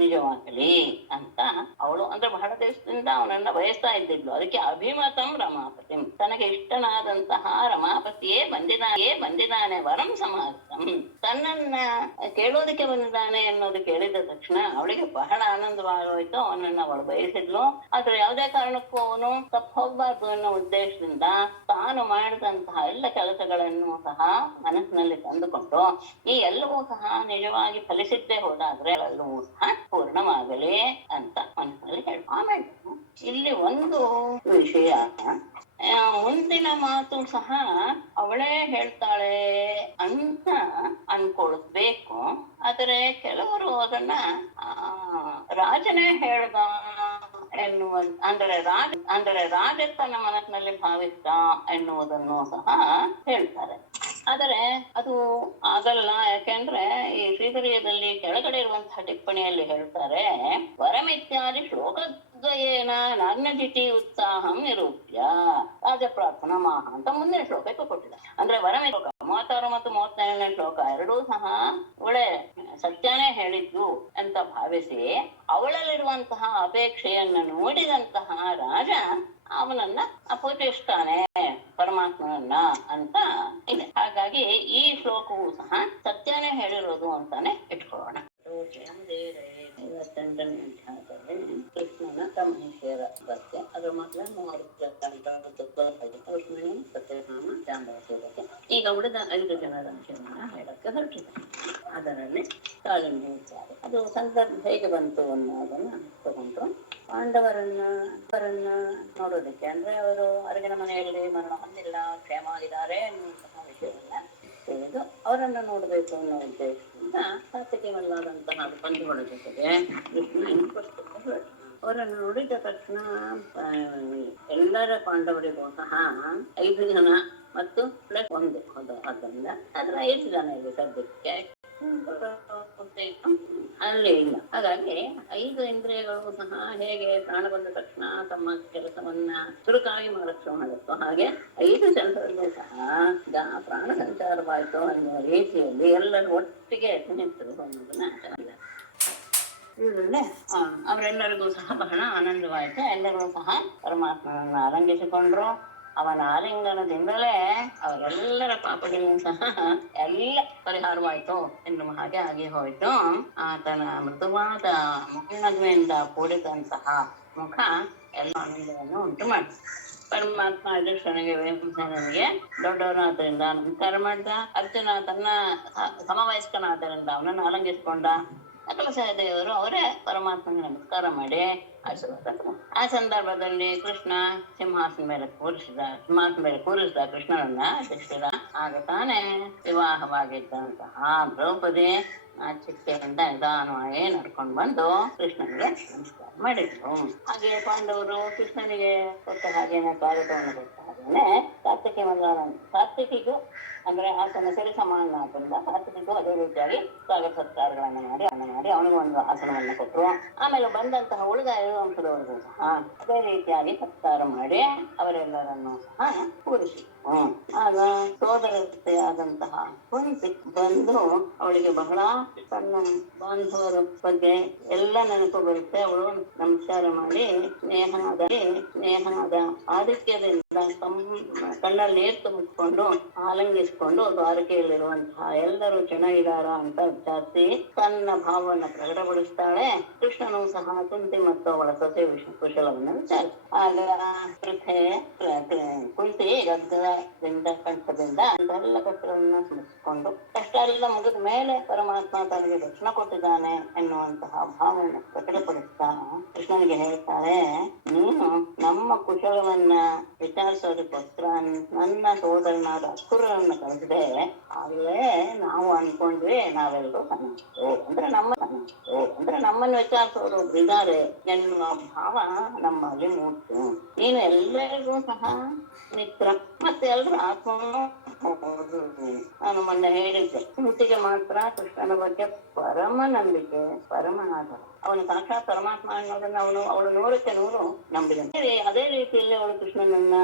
ನಿಜವಾಗಲಿ ಅಂತ ಅವಳು, ಅಂದ್ರೆ ಬಹಳ ದಿವಸದಿಂದ ಅವನನ್ನ ಬಯಸ್ತಾ ಇದ್ದಿದ್ಲು. ಅದಕ್ಕೆ ಅಭಿಮತಂ ರಮಾಪತಿ, ತನಗೆ ಇಷ್ಟನಾದಂತಹ ರಮಾಪತಿಯೇ ಬಂದಿದ್ದಾನೆ, ವರಂ ಸಮಾಗತಂ, ತನ್ನನ್ನ ಕೇಳೋದಕ್ಕೆ ಬಂದಿದ್ದಾನೆ ಅನ್ನೋದು ಕೇಳಿದ ತಕ್ಷಣ ಅವಳಿಗೆ ಬಹಳ ಆನಂದವಾಗೋಯ್ತು. ಅವನನ್ನ ಅವಳು ಬಯಸಿದ್ಲು. ಆದ್ರೆ ಯಾವುದೇ ಕಾರಣಕ್ಕೂ ಅವನು ತಪ್ಪು ಹೋಗ್ಬಾರ್ದು ಅನ್ನೋ ಉದ್ದೇಶದಿಂದ ತಾನು ಮಾಡಿದಂತಹ ಎಲ್ಲ ಕೆಲಸಗಳನ್ನು ಸಹ ಮನಸ್ಸಿನಲ್ಲಿ ತಂದುಕೊಂಡು, ಈ ಎಲ್ಲವೂ ಸಹ ನಿಜವಾಗಿ ಫಲಿಸಿದ್ದೇ ಹೋದಾದ್ರೆ ಎಲ್ಲವೂ ಸಹ ಪೂರ್ಣವಾಗಲಿ ಅಂತ ಮನಸ್ಸಿನಲ್ಲಿ ಹೇಳಿ. ಆಮೇಲೆ ಇಲ್ಲಿ ಒಂದು ವಿಷಯ, ಮುಂದಿನ ಮಾತು ಸಹ ಅವಳೇ ಹೇಳ್ತಾಳೆ ಅಂತ ಅನ್ಕೊಳ್ಬೇಕು. ಆದರೆ ಕೆಲವರು ಅದನ್ನ ರಾಜನೇ ಹೇಳ್ದ ಎನ್ನುವ, ಅಂದರೆ ರಾಜ ತನ್ನ ಮನಸ್ಸಿನಲ್ಲಿ ಭಾವಿಸ್ತ ಎನ್ನುವುದನ್ನು ಸಹ ಹೇಳ್ತಾರೆ. ಆದರೆ ಅದು ಆಗಲ್ಲ. ಯಾಕೆಂದ್ರೆ ಈ ಶ್ರೀಧರ್ಯದಲ್ಲಿ ಕೆಳಗಡೆ ಇರುವಂತಹ ಟಿಪ್ಪಣಿಯಲ್ಲಿ ಹೇಳ್ತಾರೆ, ವರಮಿತ್ಯಾದಿ ಶ್ಲೋಕದ್ವಯೇನ ನಾಗ್ನಜಿತಿ ಉತ್ಸಾಹಂ ನಿರೂಪ್ಯ ರಾಜ ಪ್ರಾರ್ಥನಾ ಮಾಹ ಅಂತ ಮುಂದಿನ ಶ್ಲೋಕಕ್ಕೆ ಕೊಟ್ಟಿದ್ದಾರೆ. ಅಂದ್ರೆ ವರಮಿ ಶ್ಲೋಕ 36 ಮತ್ತು 37ನೇ ಶ್ಲೋಕ ಎರಡೂ ಸಹ ಒಳ್ಳೆ ಸತ್ಯನೇ ಹೇಳಿದ್ದು ಅಂತ ಭಾವಿಸಿ ಅವಳಲ್ಲಿರುವಂತಹ ಅಪೇಕ್ಷೆಯನ್ನು ನೋಡಿದಂತಹ ರಾಜ ಅವನನ್ನ ಅಪೂಜಿಸ್ತಾನೆ ಪರಮಾತ್ಮನನ್ನ ಅಂತ ಇದೆ. ಹಾಗಾಗಿ ಈ ಶ್ಲೋಕವು ಸಹ ಸತ್ಯನೇ ಹೇಳಿರೋದು ಅಂತಾನೆ ಇಟ್ಕೊಳ್ಳೋಣ. 58ನೇ ಅಧ್ಯಾಯದಲ್ಲಿ ಕೃಷ್ಣನ ಮಹೇಶ್ವರ ಬಗ್ಗೆ, ಅದ್ರ ಮೊದಲ 3 ರುಕ್ಮಿಣಿ, ಸತ್ಯಭಾಮ, ಜಾಂಬವತಿ ಬಗ್ಗೆ. ಈಗ ಉಳಿದ 5 ಜನರ ಅಂಶವನ್ನ ಹೇಳಕ್ಕೆ ಹೊರಟಿದ್ದಾರೆ. ಅದರಲ್ಲಿ ಕಾಳಿಂದಿ ವಿಚಾರ, ಅದು ಸಂದರ್ಭ ಹೇಗೆ ಬಂತು ಅನ್ನೋದನ್ನ ತಗೊಂಡ್ರು. ಪಾಂಡವರನ್ನ ನೋಡೋದಕ್ಕೆ, ಅಂದ್ರೆ ಅವರು ಅರಗಿನ ಮನೆಯಲ್ಲಿ ಮರಣ ಹೊಂದಿಲ್ಲ, ಕ್ಷೇಮವಾಗಿದ್ದಾರೆ ಎನ್ನುವಂತಹ ವಿಷಯವನ್ನ ತಿಳಿದು ಅವರನ್ನ ನೋಡಬೇಕು ಅನ್ನೋ ಉದ್ದೇಶದಿಂದ ಸಾತ್ವಿಕ ಮಲ್ಲಾದಂತಹ ಬಂಧುಗಳ ಜೊತೆಗೆ ಕೃಷ್ಣ ಇನ್ನಿಸ್ಕೊಳ್ತಾರೆ. ಅವರನ್ನು ನೋಡಿದ ತಕ್ಷಣ ಎಲ್ಲರ ಪಾಂಡವರಿಗೂ ಸಹ 5 ಜನ ಮತ್ತು +1 ಅದರಿಂದ ಅದ್ರ 5 ಜನ ಇದೆ ಸದ್ಯಕ್ಕೆ, ಅಲ್ಲಿ ಇಲ್ಲ. ಹಾಗಾಗಿ 5 ಇಂದ್ರಿಯಗಳು ಸಹ ಹೇಗೆ ಪ್ರಾಣ ಬಂದ ತಕ್ಷಣ ತಮ್ಮ ಕೆಲಸವನ್ನ ಚುರುಕಾಗಿ ಮಾಡಕ್ಕೆ ಮಾಡುತ್ತೋ, ಹಾಗೆ 5 ಜನರಲ್ಲೂ ಸಹ ಪ್ರಾಣ ಸಂಚಾರವಾಯಿತು ಅನ್ನುವ ರೀತಿಯಲ್ಲಿ ಎಲ್ಲರೂ ಒಟ್ಟಿಗೆ ನಿಂತರು ಅನ್ನೋದನ್ನ ಚೆನ್ನಾಗಿದೆ. ಇದರಲ್ಲೇ ಅವರೆಲ್ಲರಿಗೂ ಸಹ ಬಹಳ ಆನಂದವಾಯಿತು. ಎಲ್ಲರೂ ಸಹ ಪರಮಾತ್ಮನನ್ನ ಆಲಿಂಗಿಸಿಕೊಂಡ್ರು. ಅವನ ಆಲಿಂಗನದಿಂದಲೇ ಅವರೆಲ್ಲರ ಪಾಪಗಳು ಸಹ ಎಲ್ಲ ಪರಿಹಾರವಾಯಿತು ಎನ್ನುವ ಹಾಗೆ ಆಗಿ ಹೋಯಿತು. ಆತನ ಮೃದುವಾದ ಮುಖನಗುವಿನಿಂದ ಕೂಡಿದಂತಹ ಮುಖ ಎಲ್ಲ ಆನಂದವನ್ನು ಉಂಟು ಮಾಡಿತು. ಪರಮಾತ್ಮ ಅಧ್ಯಕ್ಷನಿಗೆ ವೇಮಸೇನನಿಗೆ ದೊಡ್ಡವನಾದ್ದರಿಂದ ನಮಸ್ಕಾರ ಮಾಡಿದ. ಅರ್ಜುನ ತನ್ನ ಸಮವಯಸ್ಕನಾದ್ದರಿಂದ ಅವನನ್ನು ಆಲಂಗಿಸಿಕೊಂಡ. ನಕಲ ಸಹದೇವರು ಅವರೇ ಪರಮಾತ್ಮನಿಗೆ ನಮಸ್ಕಾರ ಮಾಡಿ ಆಶೀರ್ವಾದ. ಆ ಸಂದರ್ಭದಲ್ಲಿ ಕೃಷ್ಣ ಸಿಂಹಾಸನ ಮೇಲೆ ಕೂರಿಸಿದ ಕೃಷ್ಣನನ್ನ ಯಧಿಷ್ಠಿರ. ಆಗ ತಾನೇ ವಿವಾಹವಾಗಿದ್ದಂತಹ ದ್ರೌಪದಿ ಚಿಟ್ಟೆಯಿಂದ ನಿಧಾನವಾಗಿ ನಡ್ಕೊಂಡು ಬಂದು ಕೃಷ್ಣನಿಗೆ ನಮಸ್ಕಾರ ಮಾಡಿದ್ರು. ಹಾಗೆ ಪಾಂಡವರು ಕೃಷ್ಣನಿಗೆ ಕೊಟ್ಟ ಹಾಗೇನೆ ಸ್ವಾಗತವನ್ನು ಕೊಟ್ಟ ಹಾಗೇನೆ ಕಾರ್ತಿಕಿಗೂ ಅಂದ್ರೆ ಆತನ ಸರಿ ಸಮಾನನಾದ್ರಿಂದ ಕಾರ್ತಿಕಿಗೂ ಅದೇ ರೀತಿಯಾಗಿ ಸ್ವಾಗತ ಸತ್ಕಾರಗಳನ್ನ ಮಾಡಿ ಅವನಿಗೆ ಒಂದು ಆಸನವನ್ನು ಕೊಟ್ಟರು. ಆಮೇಲೆ ಬಂದಂತಹ ಉಳಿದ 7 ವಂಶದವರೆಗೂ ಸಹ ಅದೇ ರೀತಿಯಾಗಿ ಸತ್ಕಾರ ಮಾಡಿ ಅವರೆಲ್ಲರನ್ನೂ ಸಹ ಕೂರಿಸಿ ಆಗ ಸೋದರತೆಯಾದಂತಹ ಕುಂತಿ ಬಂದು ಅವಳಿಗೆ ಬಹಳ ತನ್ನ ಬಾಂಧವರ ಬಗ್ಗೆ ಎಲ್ಲ ನೆನಪು ಬರುತ್ತೆ. ಅವಳು ನಮಸ್ಕಾರ ಮಾಡಿ ಸ್ನೇಹದ ಆದಿತ್ಯದಿಂದ ಕಣ್ಣಲ್ಲಿ ನೀರು ತುಂಬಿಕೊಂಡು ಆಲಂಗಿಸಿಕೊಂಡು ದ್ವಾರಕೆಯಲ್ಲಿರುವಂತಹ ಎಲ್ಲರೂ ಚೆನ್ನಾಗಿದಾರ ಅಂತ ವಿಚಾರಿಸಿ ತನ್ನ ಭಾವವನ್ನು ಪ್ರಕಟಪಡಿಸ್ತಾಳೆ. ಕೃಷ್ಣನು ಸಹ ಕುಂತಿ ಮತ್ತು ಅವಳ ಸೊಸೆ ಕುಶಲವನ್ನು ವಿಚಾರಿಸ. ಆಗ ಕುಂತಿ ಗದ್ದದಿಂದ ಕಂಠದಿಂದ ಅಂತೆಲ್ಲ ಕಷ್ಟಗಳನ್ನ ಸ್ಮರಿಸಿಕೊಂಡು ಕಷ್ಟ ಎಲ್ಲ ಮುಗಿದ ಮೇಲೆ ಪರಮಾತ್ಮ ತನಗೆ ದರ್ಶನ ಕೊಟ್ಟಿದ್ದಾನೆ ಎನ್ನುವಂತಹ ಭಾವವನ್ನು ಪ್ರಕಟಪಡಿಸ್ತಾ ಕೃಷ್ಣನಿಗೆ ಹೇಳ್ತಾಳೆ, ನೀನು ನಮ್ಮ ಕುಶಲವನ್ನ ವಿಚಾರಿಸೋದಕ್ಕೋಸ್ಕರ ನನ್ನ ಸೋದರನಾದ ಅಸುರರನ್ನ ಕಳಿಸಿದೆ. ಆಗಲೇ ನಾವು ಅನ್ಕೊಂಡ್ವಿ ನಾವೆಲ್ಲರೂ ಅಂದ್ರೆ ನಮ್ಮನ್ನು ವಿಚಾರಿಸೋರು ಇದ್ದಾರೆ ಎನ್ನುವ ಭಾವ ನಮ್ಮಲ್ಲಿ ಮೂಡ್ತು. ನೀನು ಎಲ್ಲರಿಗೂ ಸಹ ಮಿತ್ರ ಮತ್ತೆ ಎಲ್ರು ಆತ್ಮನು. ನಾನು ಮೊನ್ನೆ ಹೇಳಿದ್ದೆ, ಕುಂತಿಗೆ ಮಾತ್ರ ಕೃಷ್ಣನ ಬಗ್ಗೆ ಪರಮ ನಂಬಿಕೆ, ಪರಮ ಆಧಾರ. ಅವನು ಸಾಕ್ಷಾತ್ ಪರಮಾತ್ಮ ಅನ್ನೋದನ್ನ ಅವಳು 100% ನಂಬಿದಂತೆ. ಅದೇ ರೀತಿಯಲ್ಲಿ ಅವಳು ಕೃಷ್ಣನನ್ನ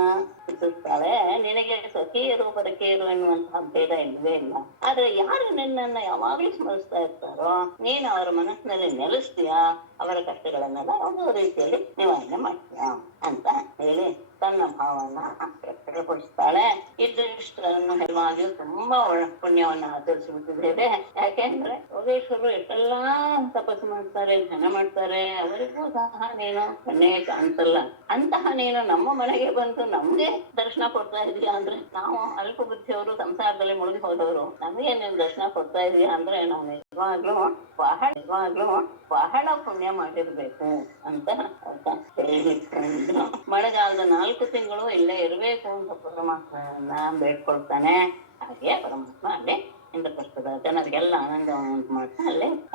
ಚಿತ್ರಿಸ್ತಾಳೆ. ನಿನಗೆ ಸ್ವಕೀಯರು ಪರಕೀಯರು ಎನ್ನುವಂತಹ ಭೇದ ಇಲ್ಲವೇ ಇಲ್ಲ. ಆದ್ರೆ ಯಾರು ನಿನ್ನನ್ನ ಯಾವಾಗ್ಲೂ ಸ್ಮರಿಸ್ತಾ ಇರ್ತಾರೋ ನೀನು ಅವರ ಮನಸ್ಸಿನಲ್ಲಿ ನೆಲೆಸ್ತೀಯಾ, ಅವರ ಕಷ್ಟಗಳನ್ನೆಲ್ಲ ಒಂದು ರೀತಿಯಲ್ಲಿ ನಿವಾರಣೆ ಮಾಡ್ತೀಯಾ ಅಂತ ಹೇಳಿ ತನ್ನ ಭಾವನ ಪ್ರಕಟಪಡಿಸ್ತಾಳೆ. ಇದಿಷ್ಟನ್ನು ಹೇಳುವಾಗಿಯೂ ತುಂಬಾ ಪುಣ್ಯವನ್ನ ಆಚರಿಸಿಬಿಟ್ಟಿದ್ದೇವೆ. ಯಾಕೆಂದ್ರೆ ಯೋಗೇಶ್ವರರು ಎಷ್ಟೆಲ್ಲಾ ತಪಸ್ಸು ಮಾಡ್ತಾರೆ, ಧ್ಯಾನ ಮಾಡ್ತಾರೆ, ಅವರಿಗೂ ಸಹ ನೀನು ಕಣ್ಣೇ ಕಾಣಿಸಲ್ಲ. ಅಂತಹ ನೀನು ನಮ್ಮ ಮನೆಗೆ ಬಂದು ನಮ್ಗೆ ದರ್ಶನ ಕೊಡ್ತಾ ಇದೀಯಾ ಅಂದ್ರೆ, ನಾವು ಅಲ್ಪ ಬುದ್ಧಿಯವರು ಸಂಸಾರದಲ್ಲಿ ಮುಳುಗಿ ಹೋದವರು, ನಮಗೆ ನೀನು ದರ್ಶನ ಕೊಡ್ತಾ ಇದೀಯಾ ಅಂದ್ರೆ ನಾವು ನಿಜವಾಗ್ಲೂ ಬಹಳ ಪುಣ್ಯ ಮಾಡಿರ್ಬೇಕು ಅಂತ ಹೇಳಿಕೊಂಡು ಮಳೆಗಾಲದ 4 ತಿಂಗಳು ಇಲ್ಲೇ ಇರಬೇಕು ಅಂತ ಪರಮಾತ್ಮನ ಬೇಡ್ಕೊಳ್ತಾನೆ. ಹಾಗೆ ಪರಮಾತ್ಮ ಅಲ್ಲೇ ಇಂದ್ರಪ್ರಸ್ಥದ ಜನರಿಗೆಲ್ಲ ಆನಂದವನ್ನು ಉಂಟು ಮಾಡ್ತಾ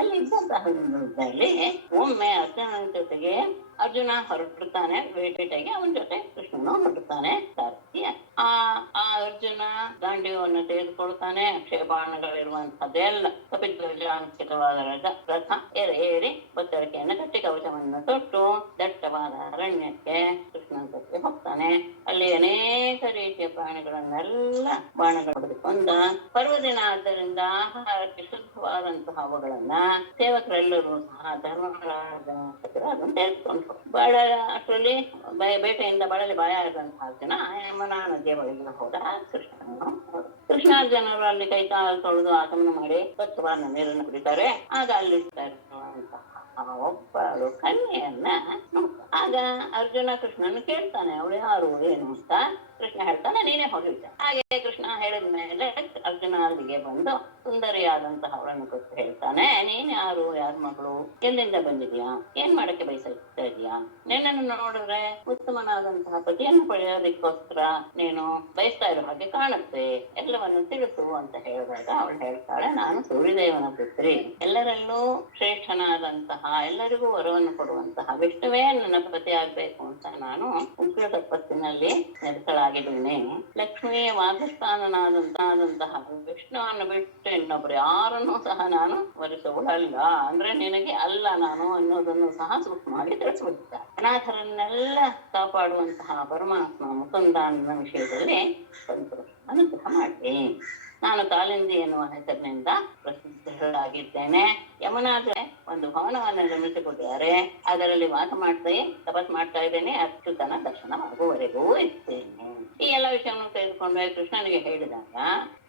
ಅಲ್ಲಿ ಇದ್ದಂತಹ ಒಮ್ಮೆ ಅರ್ಜುನನ ಜೊತೆಗೆ ಅರ್ಜುನ ಹೊರಟಿರ್ತಾನೆ ಬೇಟೆಗೆ, ಅವನ ಜೊತೆ ಕೃಷ್ಣನು ಹೊರಡ್ತಾನೆ. ಆ ಅರ್ಜುನ ಗಾಂಡೀವವನ್ನು ತೆಗೆದುಕೊಳ್ತಾನೆ. ಅಕ್ಷಯಬಾಣಗಳಿರುವಂತಹದ್ದೆಲ್ಲ ಕಪಿಧ್ವಜಾಂಕಿತವಾದ ರಥ ಏರಿ ಬತ್ತರಿಕೆಯನ್ನು ಕಟ್ಟಿ ಕವಚವನ್ನು ತೊಟ್ಟು ದಟ್ಟವಾದ ಅರಣ್ಯಕ್ಕೆ ಕೃಷ್ಣನ ಜೊತೆ ಹೋಗ್ತಾನೆ. ಅಲ್ಲಿ ಅನೇಕ ರೀತಿಯ ಪ್ರಾಣಿಗಳನ್ನೆಲ್ಲ ಬಾಣಗಳು ಹೊಡೆದುಕೊಂಡ. ಪರ್ವದಿನ ಆದ್ದರಿಂದ ಆಹಾರಕ್ಕೆ ಶುದ್ಧವಾದಂತಹ ಅವುಗಳನ್ನ ಸೇವಕರೆಲ್ಲರೂ ಸಹ ಅದನ್ನು ತೆಗೆದುಕೊಂಡು ಬಾಳ ಅಷ್ಟರಲ್ಲಿ ಬೇಟೆಯಿಂದ ಬಳಲಿ ಬಾಯಾದಂತಹ ಜನ ಯಮುನಾ ನದಿಯ ಬಳಿಗೆ ಹೋದ. ಕೃಷ್ಣಾರ್ಜುನರು ಅಲ್ಲಿ ಕೈ ಕಾಲು ತೊಳೆದು ಆಗಮನ ಮಾಡಿ ಸ್ವಚ್ಛವಾದ ನೀರನ್ನು ಕುಡಿತಾರೆ. ಆಗ ಅಲ್ಲಿ ಒಬ್ಬಳು ಕನ್ಯೆಯನ್ನ ಆಗ ಅರ್ಜುನ ಕೃಷ್ಣನ ಕೇಳ್ತಾನೆ, ಅವಳು ಯಾರು ಏನು ಅಂತ. ಕೃಷ್ಣ ಹೇಳ್ತಾನೆ, ನೀನೇ ಹೋಗಿದ್ದೆ. ಹಾಗೆ ಕೃಷ್ಣ ಹೇಳಿದ ಮೇಲೆ ಅರ್ಜುನ ಅಲ್ಲಿಗೆ ಬಂದು ಸುಂದರಿಯಾದಂತಹ ಅವಳನ್ನು ಕೊಟ್ಟು ಹೇಳ್ತಾನೆ, ನೀನ್ ಯಾರು, ಯಾರ ಮಗಳು, ಎಲ್ಲಿಂದ ಬಂದಿದ್ಯಾ, ಏನ್ ಮಾಡಕ್ಕೆ ಬಯಸ್ತಾ ಇದೀಯಾ, ನಿನ್ನನ್ನು ನೋಡಿದ್ರೆ ಉತ್ತಮನಾದಂತಹ ಪತಿಯನ್ನು ಪಡೆಯೋದಕ್ಕೋಸ್ಕರ ನೀನು ಬಯಸ್ತಾ ಇರೋ ಹಾಗೆ ಕಾಣುತ್ತೆ, ಎಲ್ಲವನ್ನು ತಿಳಿಸು ಅಂತ ಹೇಳಿದಾಗ ಅವಳು ಹೇಳ್ತಾಳೆ, ನಾನು ಸೂರ್ಯದೇವನ ಪುತ್ರಿ, ಎಲ್ಲರಲ್ಲೂ ಶ್ರೇಷ್ಠನಾದಂತಹ ಎಲ್ಲರಿಗೂ ವರವನ್ನು ಕೊಡುವಂತಹ ವಿಷ್ಣುವೇ ನನ್ನ ಪತಿ ಆಗ್ಬೇಕು ಅಂತ ನಾನು ಉಗ್ರ ತಪಸ್ಸಿನಲ್ಲಿ ನಿರತಳಾಗಿದ್ದೀನಿ. ಲಕ್ಷ್ಮಿಯ ವಾಸಸ್ಥಾನನಾದಂತಹ ವಿಷ್ಣುವನ್ನು ಬಿಟ್ಟು ಇನ್ನೊಬ್ರು ಯಾರನ್ನೂ ಸಹ ನಾನು ವರಿಸುವುದಲ್ಲ, ಅಂದ್ರೆ ನಿನಗೆ ಅಲ್ಲ ನಾನು ಅನ್ನೋದನ್ನು ಸಹ ಸೂಕ್ಷ್ಮವಾಗಿ ತಿಳಿಸ್ಬಿಡ್ತಾರೆ. ಅನಾಥರನ್ನೆಲ್ಲ ಕಾಪಾಡುವಂತಹ ಪರಮಾತ್ಮ ಮುಕುಂದ ಅನ್ನೋ ವಿಷಯದಲ್ಲಿ ಸಂತೋಷ ಅನುಗ್ರಹ ಮಾಡಿ. ನಾನು ಕಾಲಿಂದಿ ಎನ್ನುವ ಹೆಸರಿನಿಂದ ಪ್ರಸಿದ್ಧರಾಗಿದ್ದೇನೆ. ಯಮುನಾದ್ರೆ ಒಂದು ಭವನವನ್ನು ನಿರ್ಮಿಸಿಕೊಟ್ಟಿದ್ದಾರೆ, ಅದರಲ್ಲಿ ವಾಸ ತಪಸ್ ಮಾಡ್ತಾ ಇದ್ದೇನೆ, ಅಚ್ಯುತನ ದರ್ಶನವಾಗುವವರೆಗೂ ಇರ್ತೇನೆ. ಈ ಎಲ್ಲ ವಿಷಯವನ್ನು ತೆಗೆದುಕೊಂಡು ಕೃಷ್ಣನಿಗೆ ಹೇಳಿದಾಗ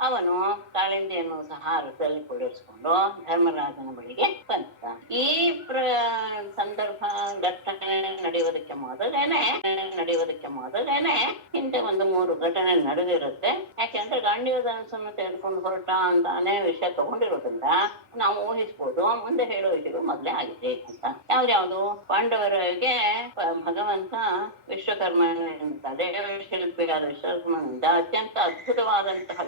ಅವನು ಕಾಳಿಂದಿಯನ್ನು ಸಹ ರಥದಲ್ಲಿ ಕೂಡಿರಿಸಿಕೊಂಡು ಧರ್ಮರಾಜನ ಬಳಿಗೆ ಬಂದ. ಈ ಸಂದರ್ಭ ಘಟನೆ ನಡೆಯುವುದಕ್ಕೆ ಮೊದಲೇನೆ ಹಿಂದೆ ಒಂದು 3 ಘಟನೆ ನಡೆದಿರುತ್ತೆ. ಯಾಕೆಂದ್ರೆ ಗಾಂಡೀವ ಧನಸ್ಸನ್ನು ತೆಗೆದುಕೊಂಡು ಹೊರಟ ಅಂತಾನೆ ವಿಷಯ ತಗೊಂಡಿರೋದ್ರಿಂದ ನಾವು ಊಹಿಸ್ಬೋದು, ಮುಂದೆ ಹೇಳುವಿಕೆಗಳು ಮೊದಲೇ ಆಗಿದೆ ಅಂತ. ಯಾವ್ದ್ಯಾವ್ದು? ಪಾಂಡವರಿಗೆ ಭಗವಂತ ವಿಶ್ವಕರ್ಮನಿಂದ, ದೇವ ಶಿಲ್ಪಿಯಾದ ವಿಶ್ವಕರ್ಮನಿಂದ ಅತ್ಯಂತ ಅದ್ಭುತವಾದಂತಹ